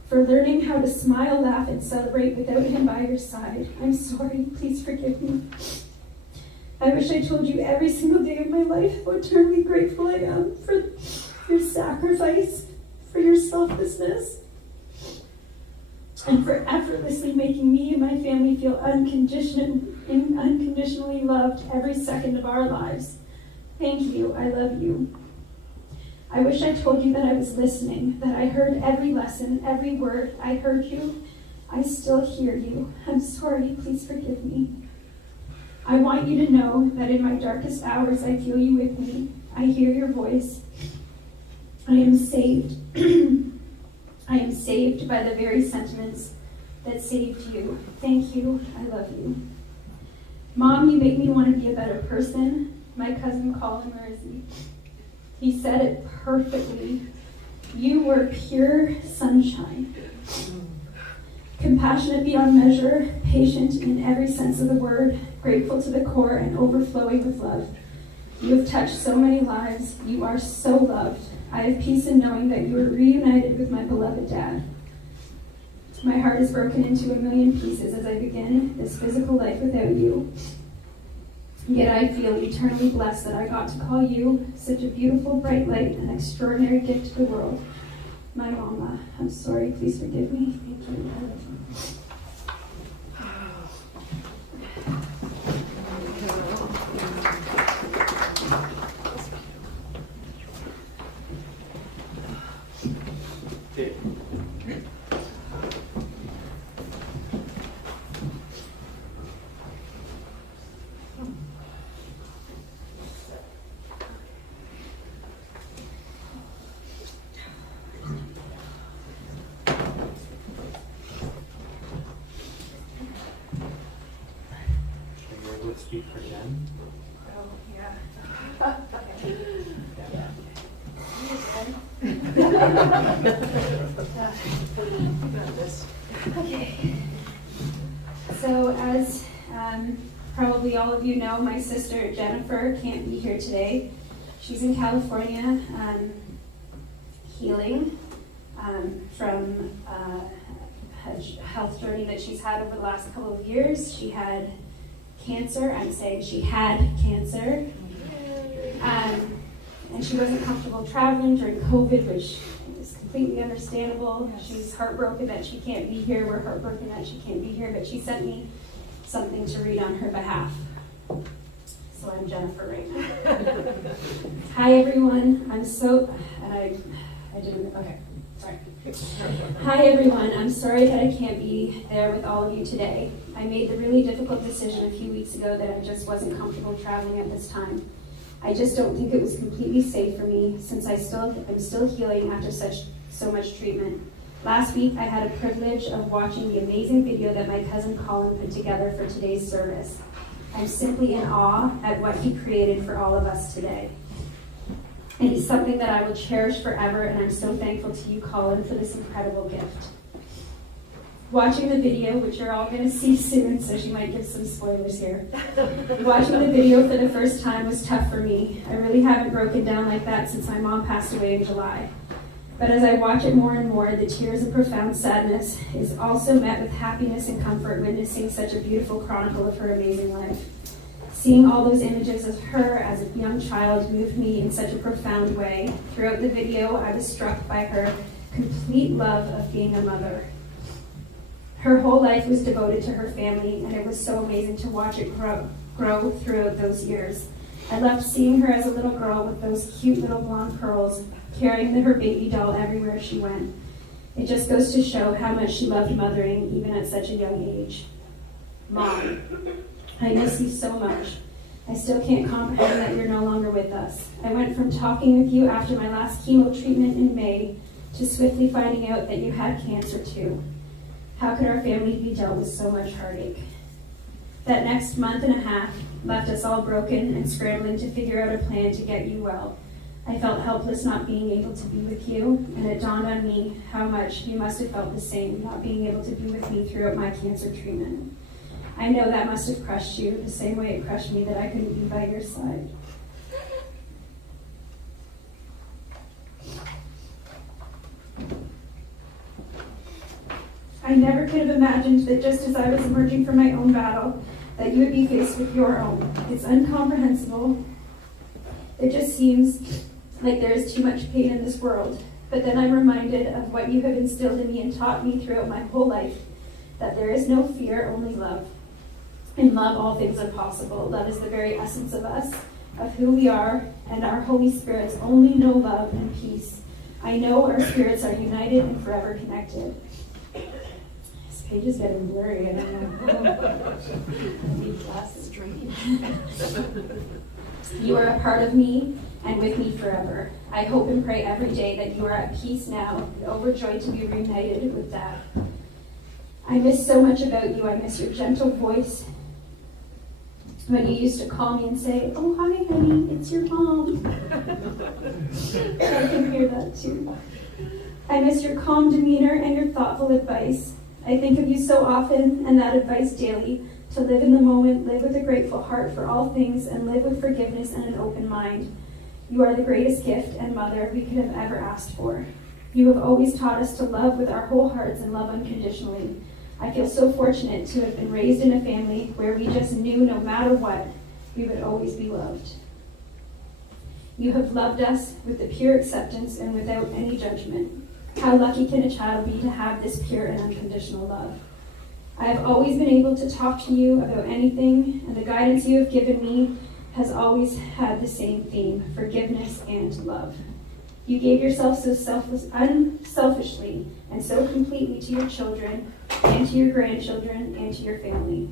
for learning how to smile, laugh, and celebrate without him by your side. I'm sorry, please forgive me. I wish I told you every single day of my life how eternally grateful I am for your sacrifice, for your selflessness. and for effortlessly making me and my family feel unconditionally loved every second of our lives. Thank you. I love you. I wish I told you that I was listening, that I heard every lesson, every word. I heard you. I still hear you. I'm sorry. Please forgive me. I want you to know that in my darkest hours, I feel you with me. I hear your voice. I am saved. I am saved by the very sentiments that saved you. Thank you. I love you. Mom, you make me want to be a better person. My cousin Colin, where is he? He said it perfectly. You were pure sunshine. Compassionate beyond measure, patient in every sense of the word, grateful to the core and overflowing with love. You have touched so many lives. You are so loved. I have peace in knowing that you are reunited with my beloved dad. My heart is broken into a million pieces as I begin this physical life without you. Yet I feel eternally blessed that I got to call you such a beautiful, bright light, an extraordinary gift to the world. My mama, I'm sorry, please forgive me. Thank you. I love you. Let's speak for Jen. Oh, yeah. Okay. So as probably all of you know, my sister Jennifer can't be here today. She's in California healing from a health journey that she's had over the last couple of years. She had cancer. I'm saying she had cancer. And she wasn't comfortable traveling during COVID, which is completely understandable. Yes. She's heartbroken that she can't be here. We're heartbroken that she can't be here, but she sent me something to read on her behalf. So I'm Jennifer right now. Hi everyone. I didn't, okay, sorry. Hi everyone. I'm sorry that I can't be there with all of you today. I made the really difficult decision a few weeks ago that I just wasn't comfortable traveling at this time. I just don't think it was completely safe for me since I'm still healing after so much treatment. Last week, I had a privilege of watching the amazing video that my cousin Colin put together for today's service. I'm simply in awe at what he created for all of us today. It is something that I will cherish forever, and I'm so thankful to you, Colin, for this incredible gift. Watching the video, which you're all going to see soon, so she might give some spoilers here. Watching the video for the first time was tough for me. I really haven't broken down like that since my mom passed away in July. But as I watch it more and more, the tears of profound sadness is also met with happiness and comfort witnessing such a beautiful chronicle of her amazing life. Seeing all those images of her as a young child moved me in such a profound way. Throughout the video, I was struck by her complete love of being a mother. Her whole life was devoted to her family, and it was so amazing to watch it grow throughout those years. I loved seeing her as a little girl with those cute little blonde curls, carrying her baby doll everywhere she went. It just goes to show how much she loved mothering, even at such a young age. Mom, I miss you so much. I still can't comprehend that you're no longer with us. I went from talking with you after my last chemo treatment in May to swiftly finding out that you had cancer too. How could our family be dealt with so much heartache? That next month and a half left us all broken and scrambling to figure out a plan to get you well. I felt helpless not being able to be with you, and it dawned on me how much you must have felt the same, not being able to be with me throughout my cancer treatment. I know that must have crushed you the same way it crushed me that I couldn't be by your side. I never could have imagined that just as I was emerging from my own battle, that you would be faced with your own. It's incomprehensible. It just seems like there is too much pain in this world. But then I'm reminded of what you have instilled in me and taught me throughout my whole life, that there is no fear, only love. In love, all things are possible. Love is the very essence of us, of who we are, and our Holy Spirits only know love and peace. I know our spirits are united and forever connected. This page is getting blurry, I don't know. I need glasses. You are a part of me and with me forever. I hope and pray every day that you are at peace now and overjoyed to be reunited with Dad. I miss so much about you. I miss your gentle voice when you used to call me and say, "Oh, hi, honey, it's your mom." I can hear that too. I miss your calm demeanor and your thoughtful advice. I think of you so often and that advice daily, to live in the moment, live with a grateful heart for all things, and live with forgiveness and an open mind. You are the greatest gift and mother we could have ever asked for. You have always taught us to love with our whole hearts and love unconditionally. I feel so fortunate to have been raised in a family where we just knew no matter what, we would always be loved. You have loved us with the pure acceptance and without any judgment. How lucky can a child be to have this pure and unconditional love? I have always been able to talk to you about anything, and the guidance you have given me has always had the same theme: forgiveness and love. You gave yourself so unselfishly and so completely to your children and to your grandchildren and to your family.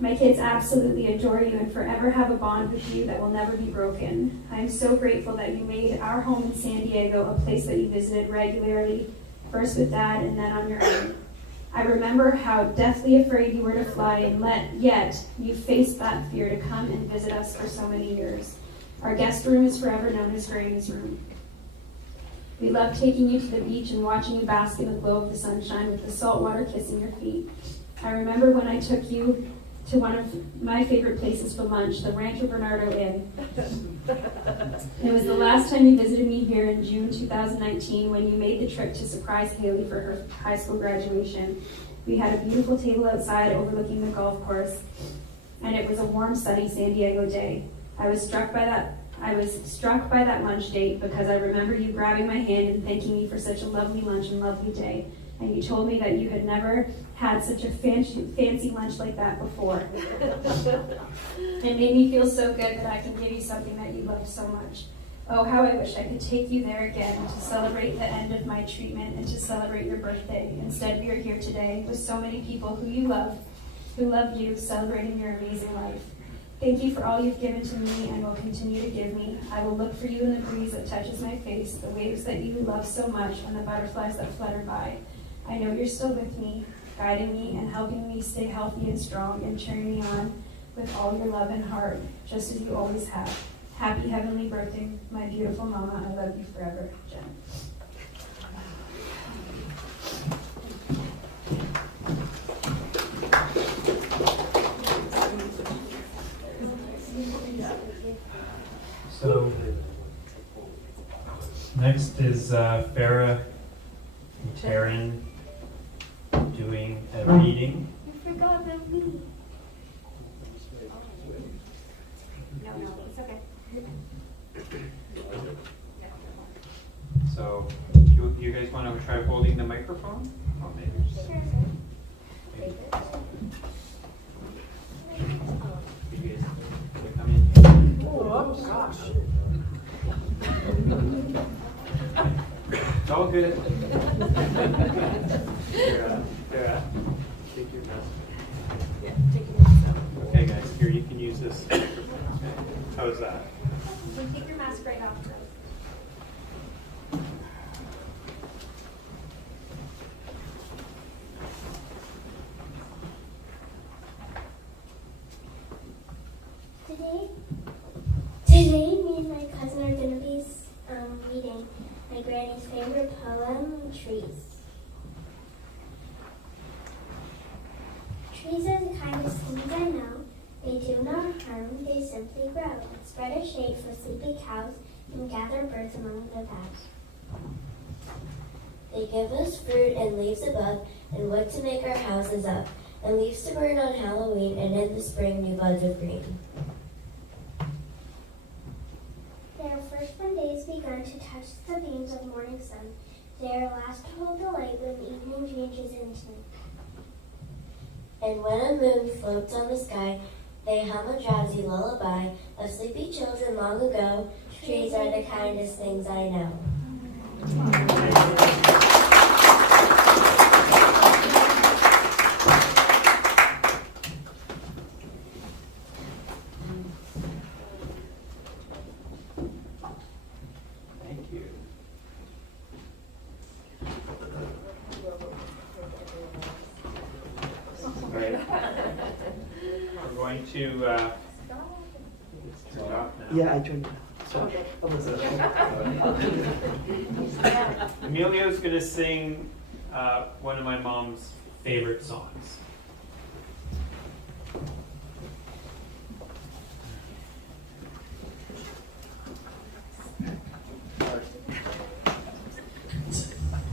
My kids absolutely adore you and forever have a bond with you that will never be broken. I am so grateful that you made our home in San Diego a place that you visited regularly, first with Dad and then on your own. I remember how deathly afraid you were to fly, and yet you faced that fear to come and visit us for so many years. Our guest room is forever known as Granny's room. We love taking you to the beach and watching you bask in the glow of the sunshine with the salt water kissing your feet. I remember when I took you to one of my favorite places for lunch, the Rancho Bernardo Inn. It was the last time you visited me here in June 2019 when you made the trip to surprise Haley for her high school graduation. We had a beautiful table outside overlooking the golf course, and it was a warm, sunny San Diego day. I was struck by that lunch date because I remember you grabbing my hand and thanking me for such a lovely lunch and lovely day. And you told me that you had never had such a fancy lunch like that before. It made me feel so good that I can give you something that you love so much. Oh, how I wish I could take you there again to celebrate the end of my treatment and to celebrate your birthday. Instead, we are here today with so many people who love you, celebrating your amazing life. Thank you for all you've given to me and will continue to give me. I will look for you in the breeze that touches my face, the waves that you love so much, and the butterflies that flutter by. I know you're still with me, guiding me and helping me stay healthy and strong and cheering me on with all your love and heart, just as you always have. Happy heavenly birthday, my beautiful mama. I love you forever, Jen. So next is Farah and Taryn doing a reading. You forgot about me. No, it's okay. So you guys want to try holding the microphone? Oh, maybe. Maybe. You guys come in. Oh, gosh. It's all good. Sarah, take your mask. Yeah, take your mask off. Okay, guys, here you can use this microphone. Okay. How's that? So take your mask right off. Today, me and my cousin are going to be reading my granny's favorite poem, Trees. Trees are the kindest things I know. They do not harm, they simply grow. Spread a shade for sleepy cows and gather birds among the boughs. They give us fruit and leaves above, and wood to make our houses up, and leaves to burn on Halloween, and in the spring new buds of green. There are first Mondays begun to touch the beams of morning sun. They are last full delight when evening changes into night. And when a moon floats on the sky, they hum a drowsy lullaby of sleepy children long ago. Trees are the kindest things I know. Thank you. Right. We're going to stop now. Yeah, I turned it on. So, Emilio's going to sing one of my mom's favorite songs.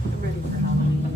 I'm ready for Halloween.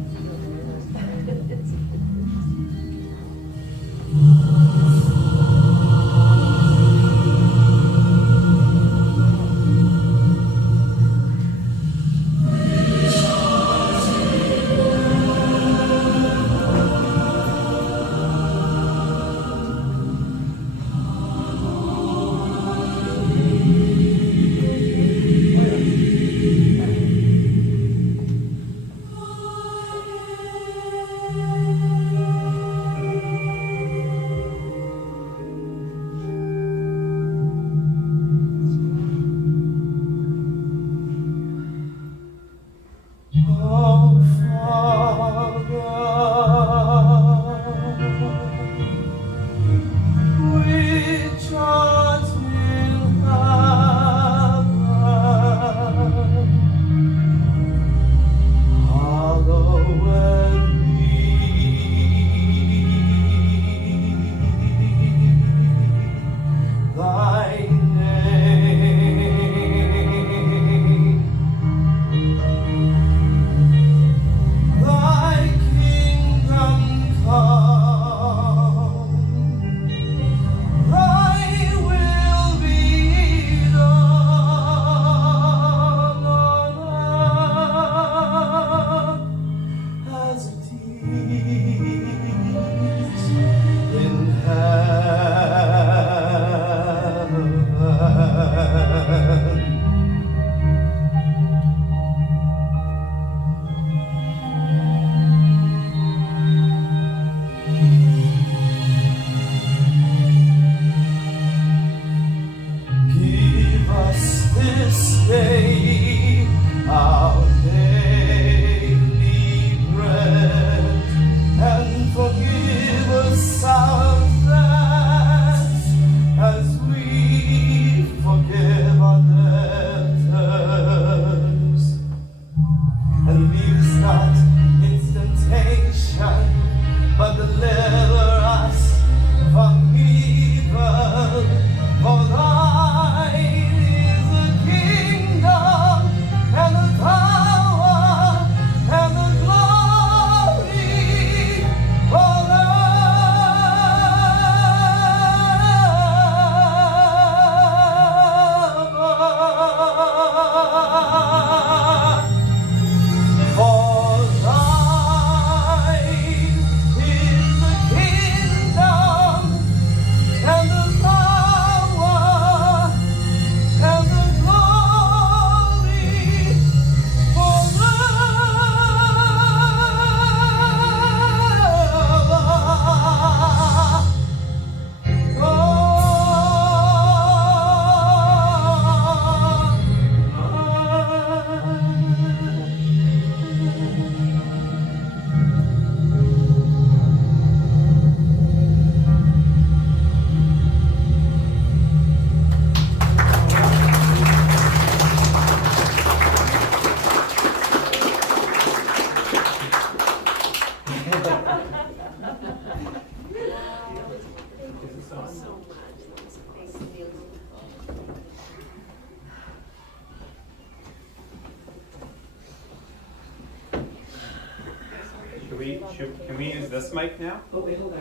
Can we use this mic now? Oh, wait, hold on.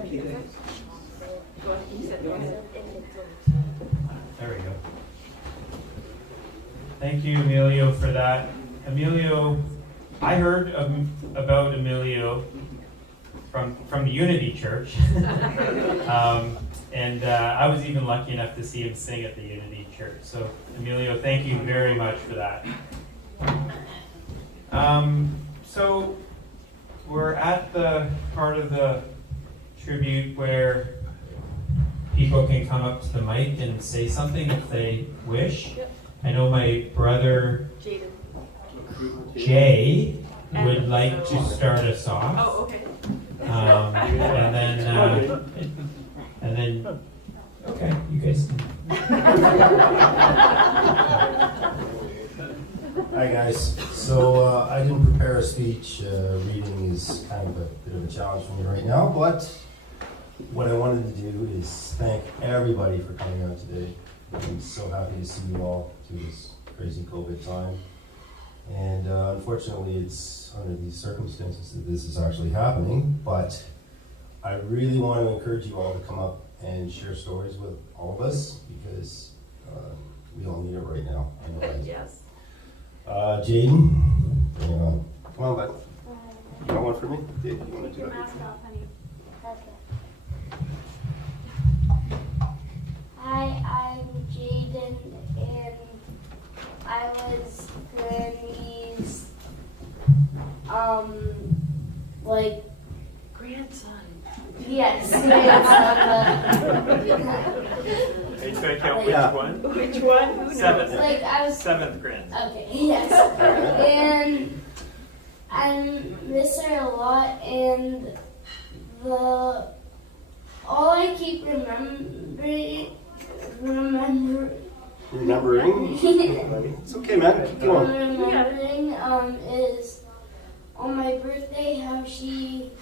Okay, thanks. There we go. Thank you, Emilio, for that. Emilio, I heard about Emilio from the Unity Church. And I was even lucky enough to see him sing at the Unity Church. So, Emilio, thank you very much for that. So, we're at the part of the tribute where people can come up to the mic and say something if they wish. Yep. I know my brother Jaden. Jay would like to start us off. Oh, okay. And then, okay, you guys. Hi guys. So I didn't prepare a speech. Reading is kind of a bit of a challenge for me right now, but what I wanted to do is thank everybody for coming out today. I'm so happy to see you all through this crazy COVID time. And unfortunately, it's under these circumstances that this is actually happening, but I really want to encourage you all to come up and share stories with all of us, because we all need it right now. I know I do. Yes. Jaden, bring it on. Come on, bud. You got one for me? Dave, you want to do Your that? mask off, honey. Hi, I'm Jaden, and I was Granny's, like, Grandson. yes, Are you trying to count Yeah. which one? Which one? Who knows? Seventh. like I was, Seventh grade. okay, yes, and I miss her a lot, and all I keep remembering. Remembering? It's okay, man. Keep going. Remembering is on my birthday how she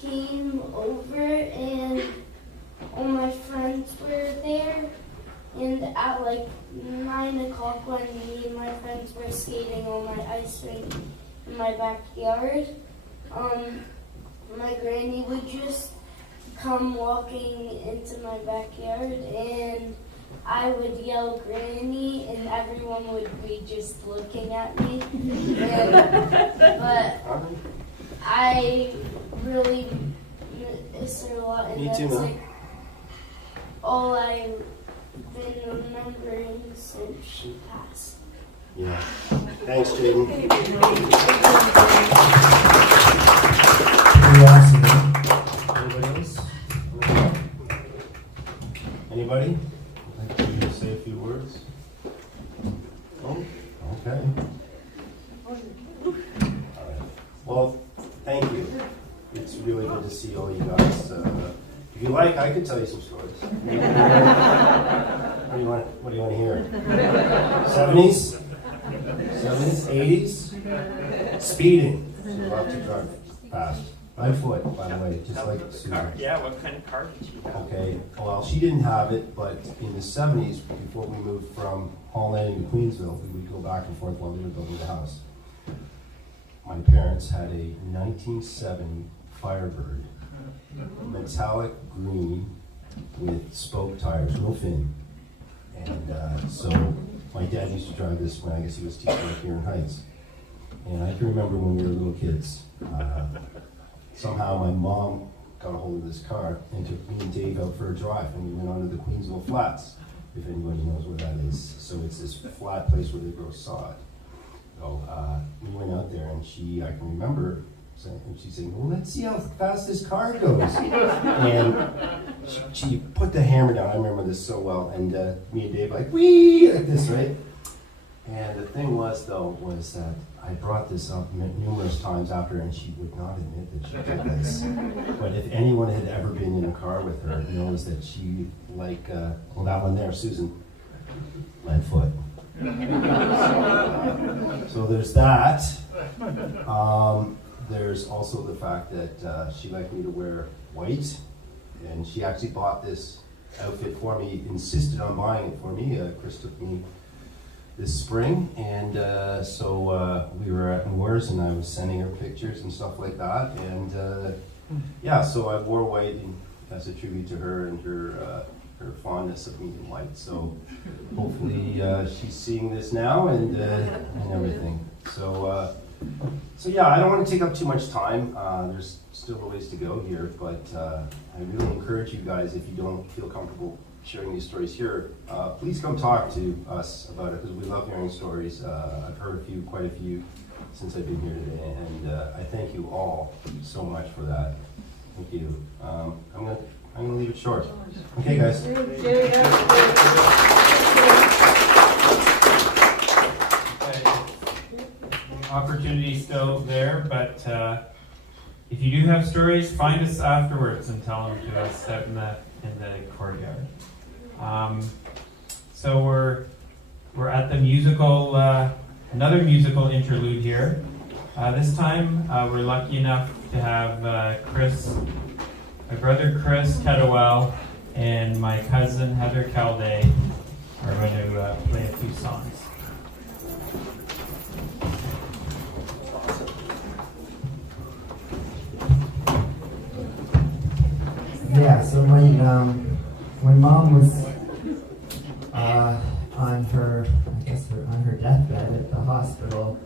came over and all my friends were there, and at like 9 o'clock when me and my friends were skating on my ice rink in my backyard, my granny would just come walking into my backyard and I would yell Granny and everyone would be just looking at me. But I really miss her a lot, and Me that's too, man. like all I've been remembering since she passed. Yeah. Thanks, Jaden. Anybody else? Anybody? Like to say a few words? Oh, okay. All right. Well, thank you. It's really good to see all you guys. If you like, I could tell you some stories. What do you want to hear? 70s? 80s? Speeding. So love to drive fast. By foot, by the way, just like Susan. Yeah, what kind of car did she have? Okay, well, she didn't have it, but in the 70s, before we moved from Holland to Queensville, we would go back and forth while we were building the house. My parents had a 1970 Firebird, metallic green with spoke tires, no fin. And so my dad used to drive this when I guess he was teaching up here in Heights. And I can remember when we were little kids, somehow my mom got a hold of this car and took me and Dave out for a drive, and we went onto the Queensville Flats, if anybody knows where that is. So it's this flat place where they grow sod. So we went out there, and I can remember she's saying, well, let's see how fast this car goes. And she put the hammer down. I remember this so well. And me and Dave like, wee, like this, right? And the thing was that I brought this up numerous times after, and she would not admit that she did this. But if anyone had ever been in a car with her, knows that she, like, well, that one there, Susan, lead foot. So there's that. There's also the fact that she liked me to wear white, and she actually bought this outfit for me, insisted on buying it for me. Chris took me this spring, and so we were at Moore's, and I was sending her pictures and stuff like that, and yeah, so I wore white as a tribute to her and her her fondness of medium light. So hopefully she's seeing this now and everything. So yeah, I don't want to take up too much time. There's still a ways to go here, but I really encourage you guys, if you don't feel comfortable sharing these stories here, please come talk to us about it, because we love hearing stories. I've heard quite a few since I've been here today, and I thank you all so much for that. Thank you. I'm gonna leave it short. Okay, guys. Opportunity still there, but if you do have stories, find us afterwards and tell them to us out in the courtyard. So we're at the musical, another musical interlude here. This time we're lucky enough to have my brother Chris Kettlewell and my cousin Heather Calday are going to play a few songs. Yeah, so when Mom was on her deathbed at the hospital,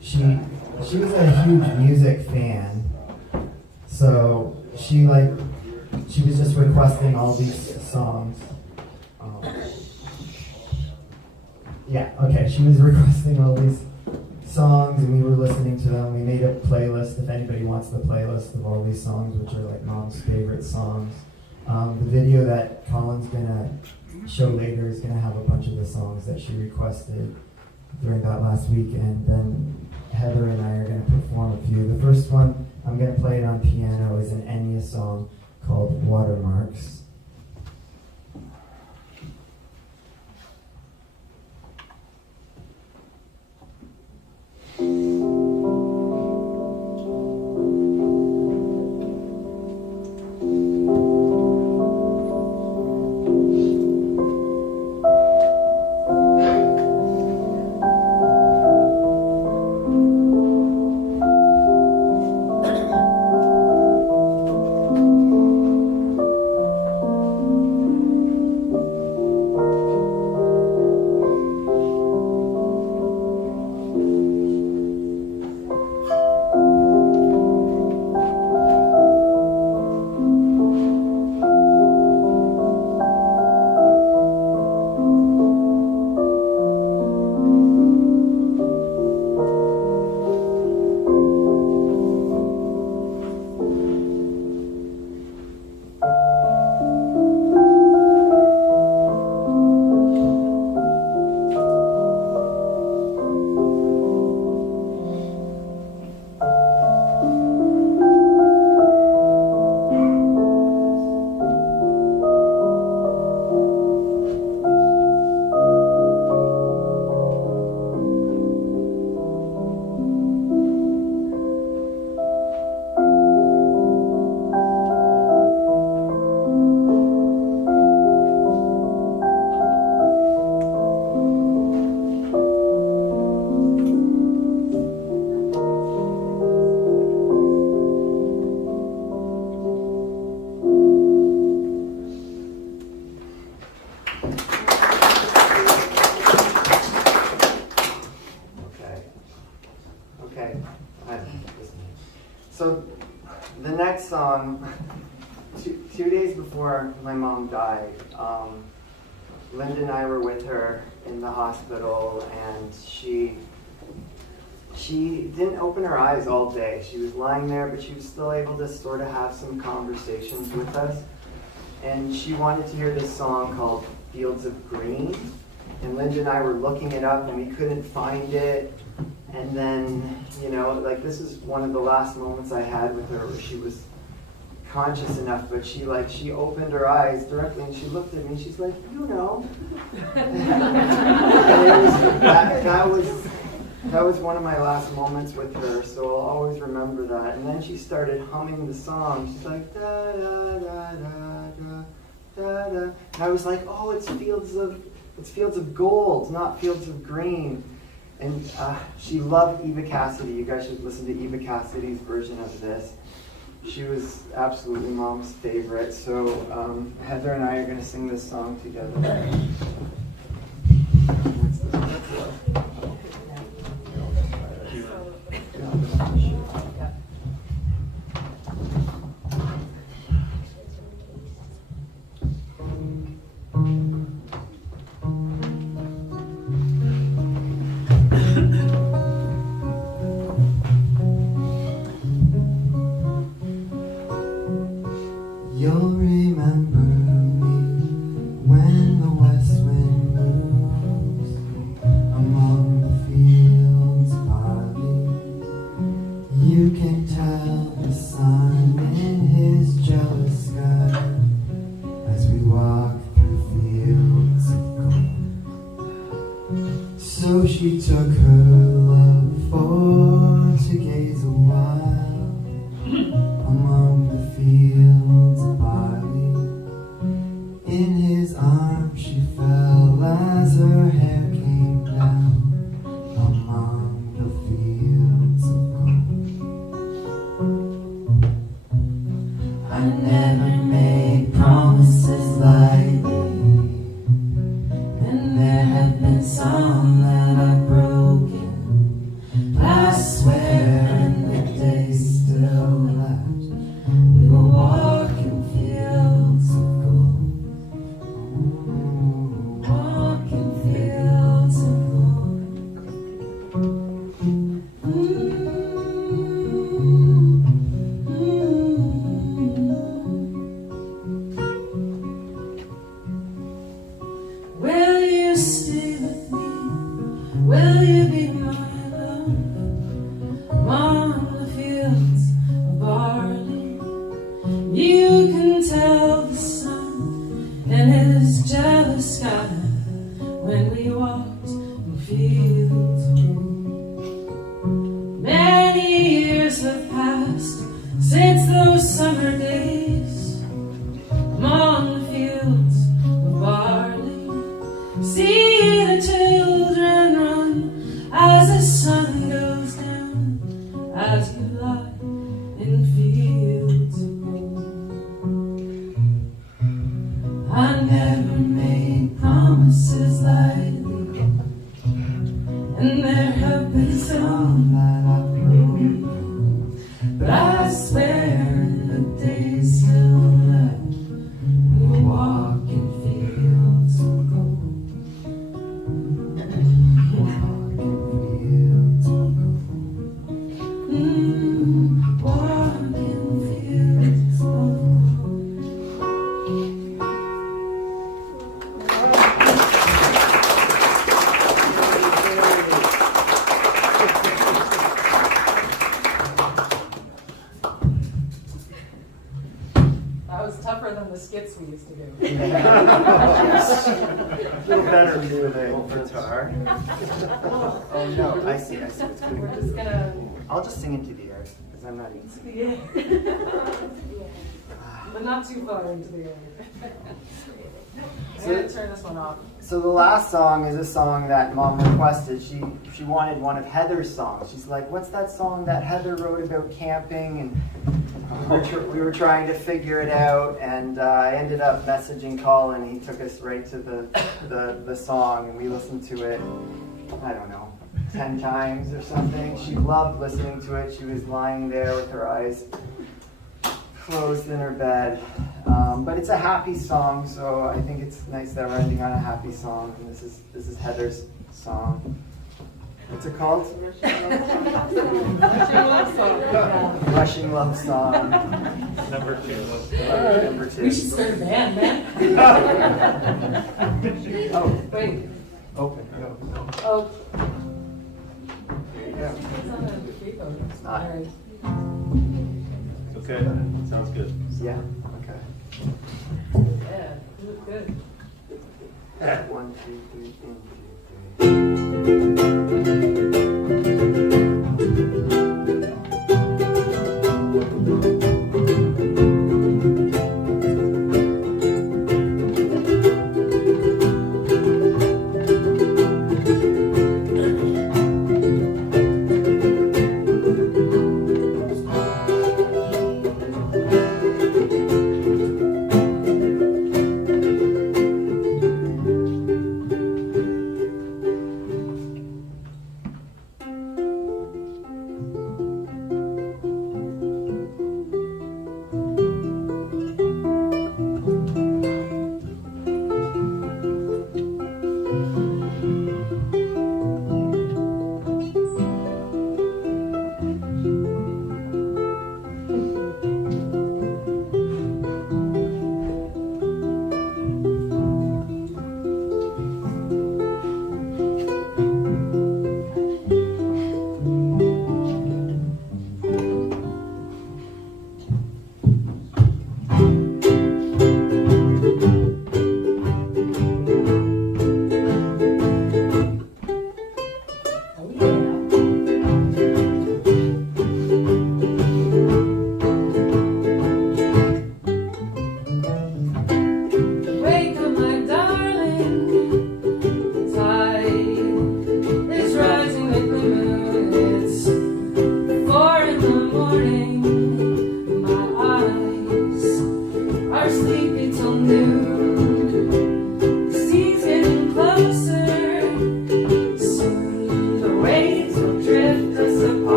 she was a huge music fan, so she was just requesting all these songs. She was requesting all these songs, and we were listening to them. We made a playlist, if anybody wants the playlist of all these songs, which are like Mom's favorite songs. The video that Colin's gonna show later is gonna have a bunch of the songs that she requested during that last week, and then Heather and I are gonna perform a few. The first one, I'm gonna play it on piano, is an Enya song called Watermarks. So the next song, two days before my mom died, Linda and I were with her in the hospital, and she didn't open her eyes all day. She was lying there, but she was still able to sort of have some conversations with us. And she wanted to hear this song called Fields of Green. And Linda and I were looking it up, and we couldn't find it. And then, this is one of the last moments I had with her where she was conscious enough, but she opened her eyes directly and she looked at me and she's like, and that was one of my last moments with her, so I'll always remember that. And then she started humming the song. She's like, da da da da da da da. And I was like, oh, it's fields of gold, not fields of green. And she loved Eva Cassidy. You guys should listen to Eva Cassidy's version of this. She was absolutely Mom's favorite. So Heather and I are going to sing this song together. You'll remember me when the west wind moves among the fields barley. You can tell the sun in his jealous sky as we walk through fields of gold. So she took her love for to gaze a while among the fields of barley. In his arms she fell as her hair came down among the fields of gold. I never made promises lightly, and there have been some that I've broken. I swear in the days still left, we will walk in fields of gold. Walk in fields of gold. Will you stay with me? Will you be my love among the fields of barley? You can tell the sun in his jealous sky when we walked in fields of gold. Many years have passed since those summer days among the fields of barley. See the children run as the sun goes down, as you lie in fields of gold. I never made promises lightly, and there have been some that I've broken, but I swear in the days still left, we'll walk in fields of gold. Walk in fields of gold. Walk in fields of gold. That was tougher than the skits we used to do. A little better to do with a guitar. Oh no, I see. It's good. We're just gonna, I'll just sing into the air because I'm not even singing. but not too far into the air. I'm So- gonna turn this one off. So the last song is a song that Mom requested. She wanted one of Heather's songs. She's like, "What's that song that Heather wrote about camping?" And we were trying to figure it out, and I ended up messaging Colin. He took us right to the song, and we listened to it, I don't know, 10 times or something. She loved listening to it. She was lying there with her eyes closed in her bed. But it's a happy song, so I think it's nice that we're ending on a happy song. And this is Heather's song. What's it called? Rushing Love Song. Number 2. Number 2. We should start a band, man. Oh, Wait. open. Go. Oh. There you go. It's on a free code. It's not. All right. Okay, sounds good. Yeah. Okay. Yeah, you look good. 1, 2, 3, 1, 2, 3.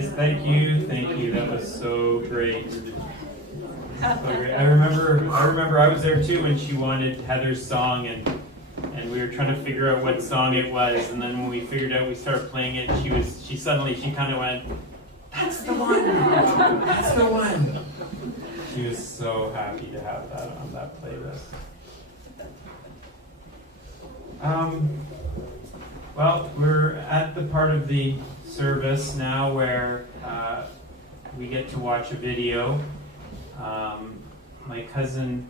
guys. Thank you. That was so great. So great. I remember I was there too when she wanted Heather's song, and we were trying to figure out what song it was, and then when we figured out, we started playing it. She kind of went, "That's the one. That's the one." She was so happy to have that on that playlist. Well, we're at the part of the service now where we get to watch a video. My cousin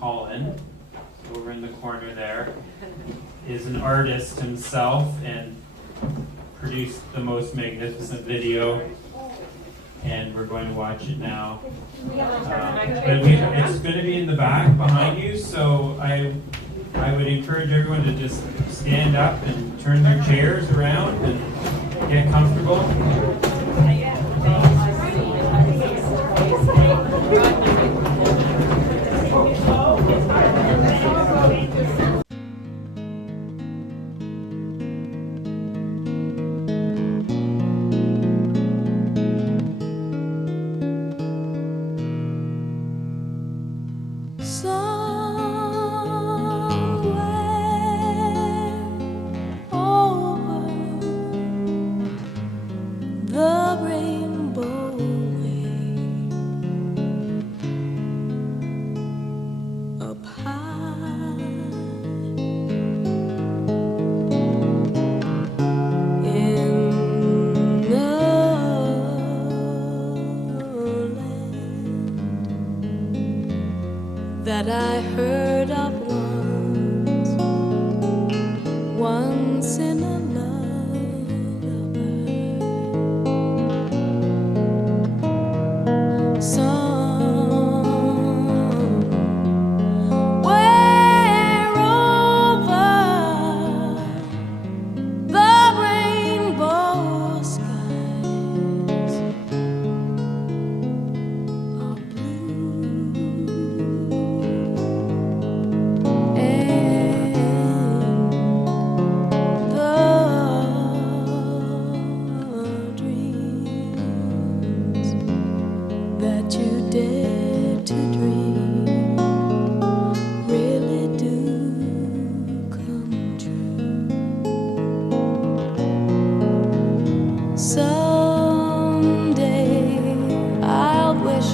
Colin, over in the corner there, is an artist himself and produced the most magnificent video, and we're going to watch it now. It's going to be in the back behind you, so I would encourage everyone to just stand up and turn their chairs around and get comfortable. That I heard of once in a lullaby. Somewhere over the rainbow skies are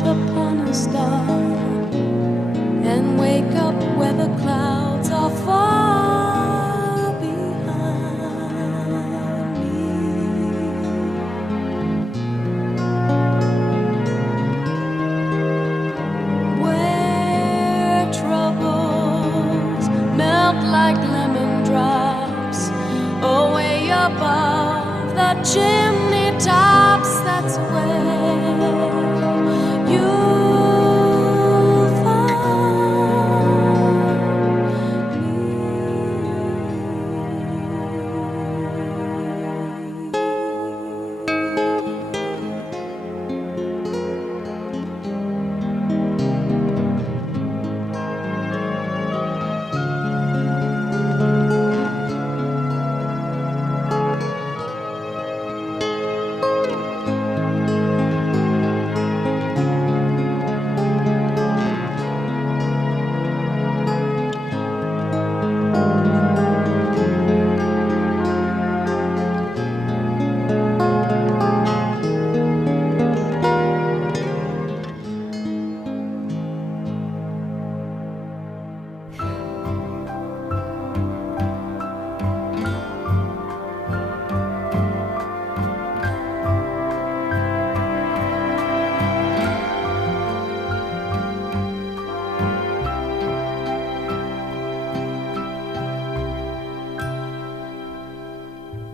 upon a star and wake up where the clouds are far behind me, where troubles melt like lemon drops away above the chimney tops. That's where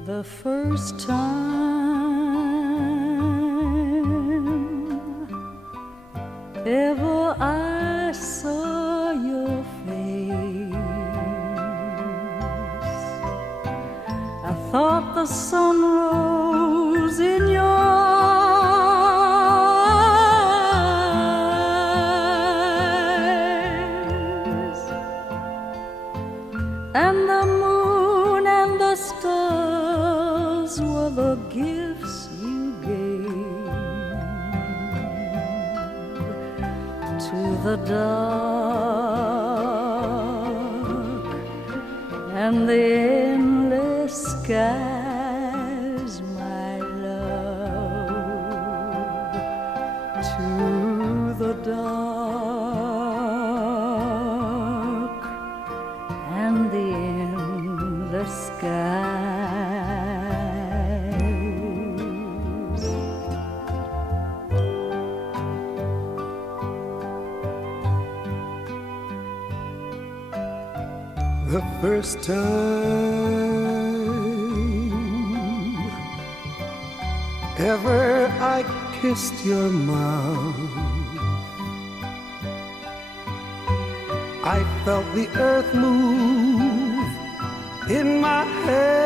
the first time ever I saw your face, I thought the sun rose in your eyes, and the moon and the stars were the gifts you gave the dark and the endless skies, my love, to the dark and the endless skies. The first time ever I kissed your mouth, I felt the earth move in my hand,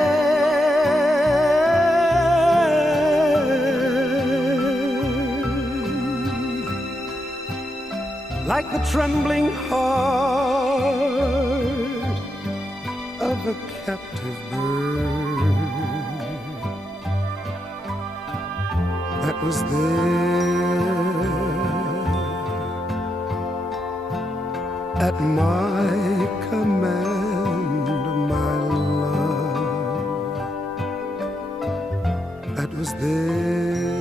like the trembling heart of a captive bird that was there at my command, my love, that was there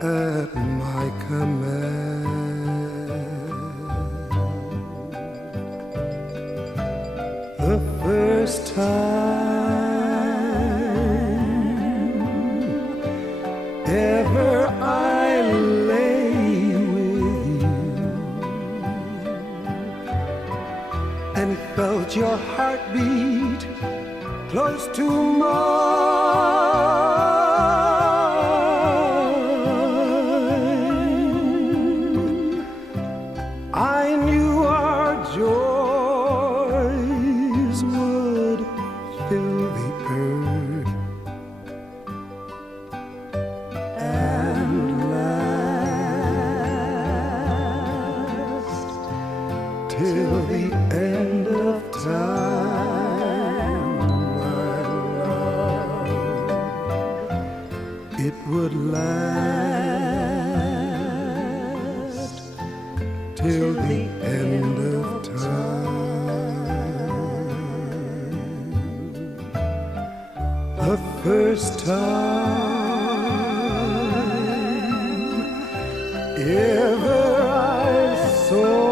at my command. The first time ever I lay with you and felt your heartbeat close to mine, I knew our joys would fill the earth and last till the end of time, my love. It would last till the end of time. The first time ever I saw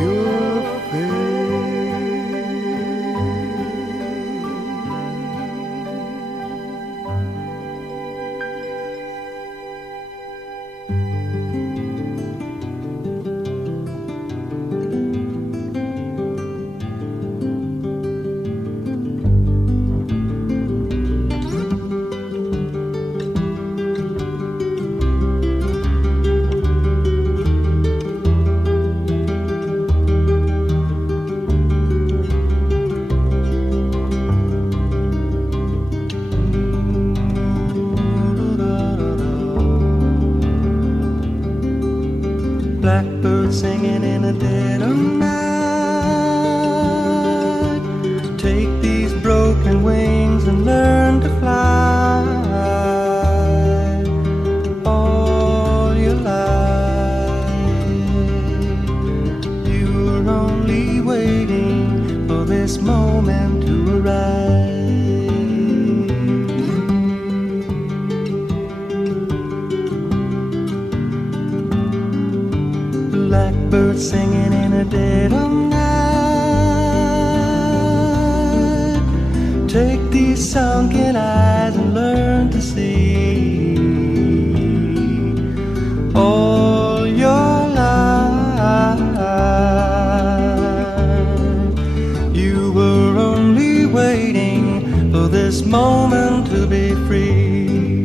your blackbird singing in the dead of night. Take these broken wings and learn to fly all your life. You were only waiting for this moment to arrive. Blackbird singing in the dead of night. Take these sunken eyes and learn to see all your life. You were only waiting for this moment to be free.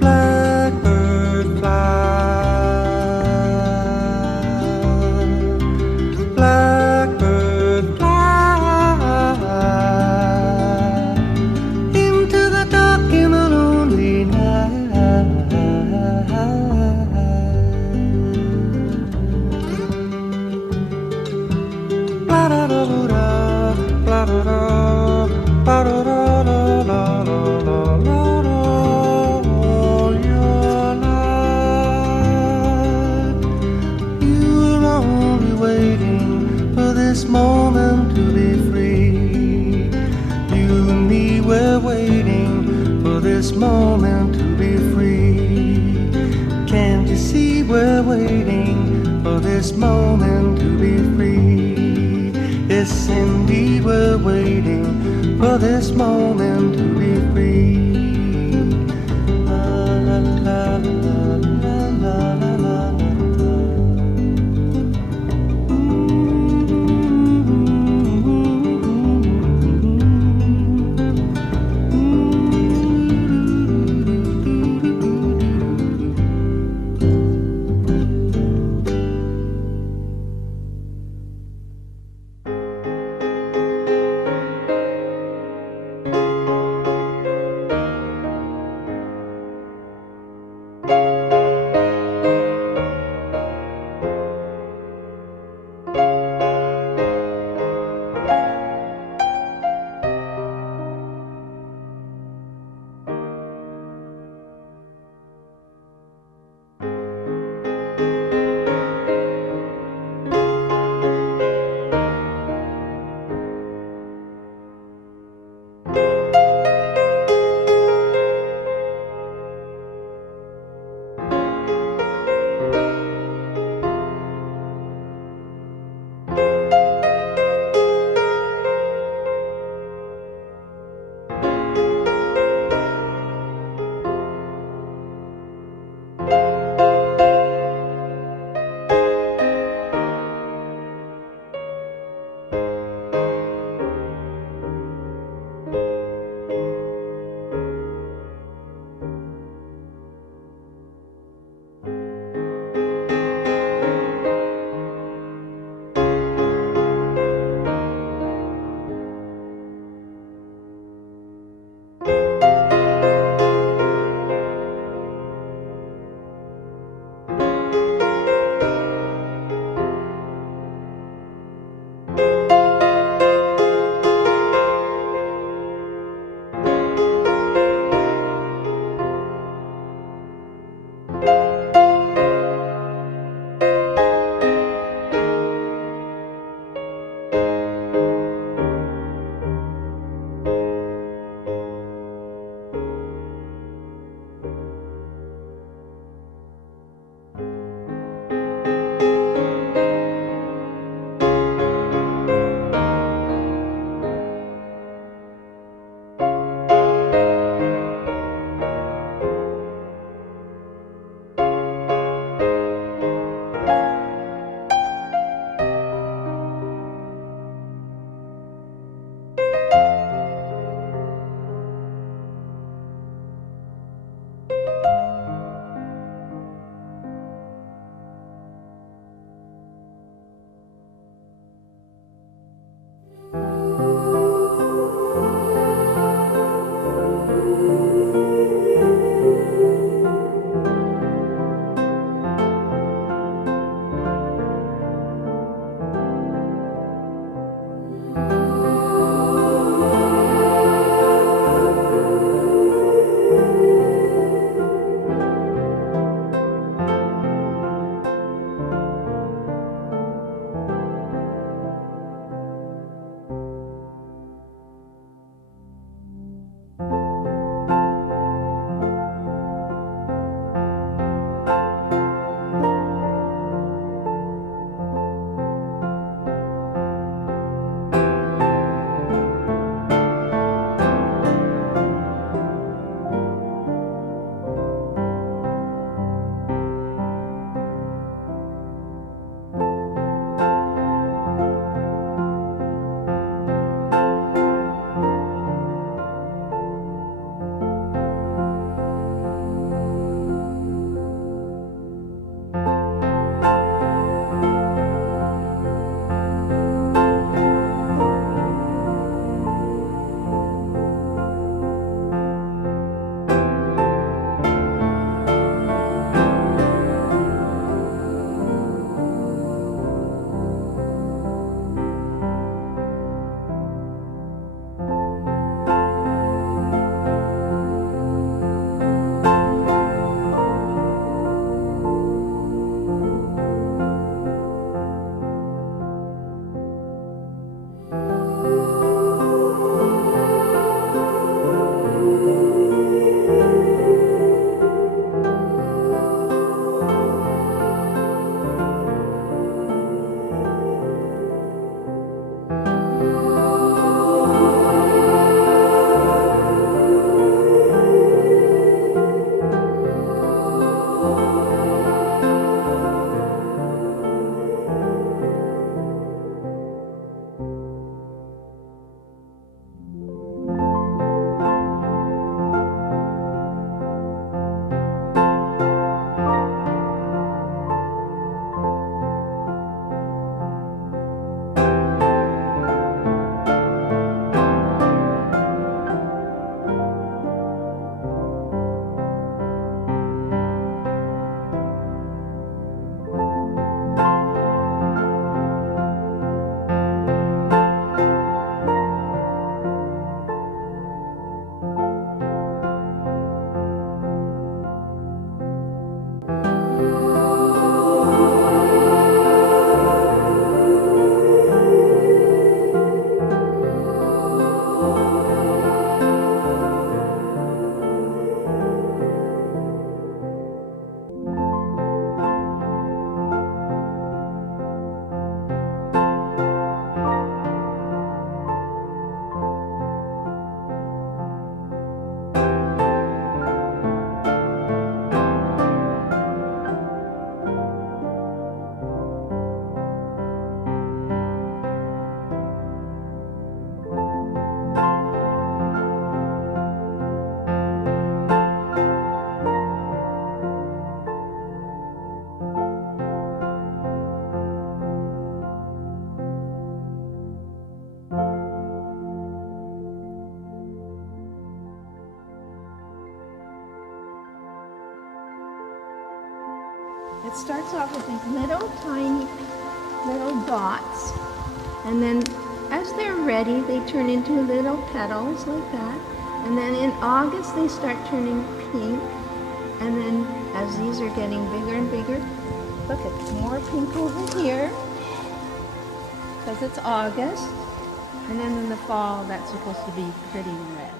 Blackbird fly, black this moment to be free. Yes, indeed, we're waiting for this moment to be free. La la la la la la la la. It starts off with these little tiny little dots, and then as they're ready, they turn into little petals like that. And then in August, they start turning pink. And then as these are getting bigger and bigger, look at more pink over here, because it's August. And then in the fall, that's supposed to be pretty red.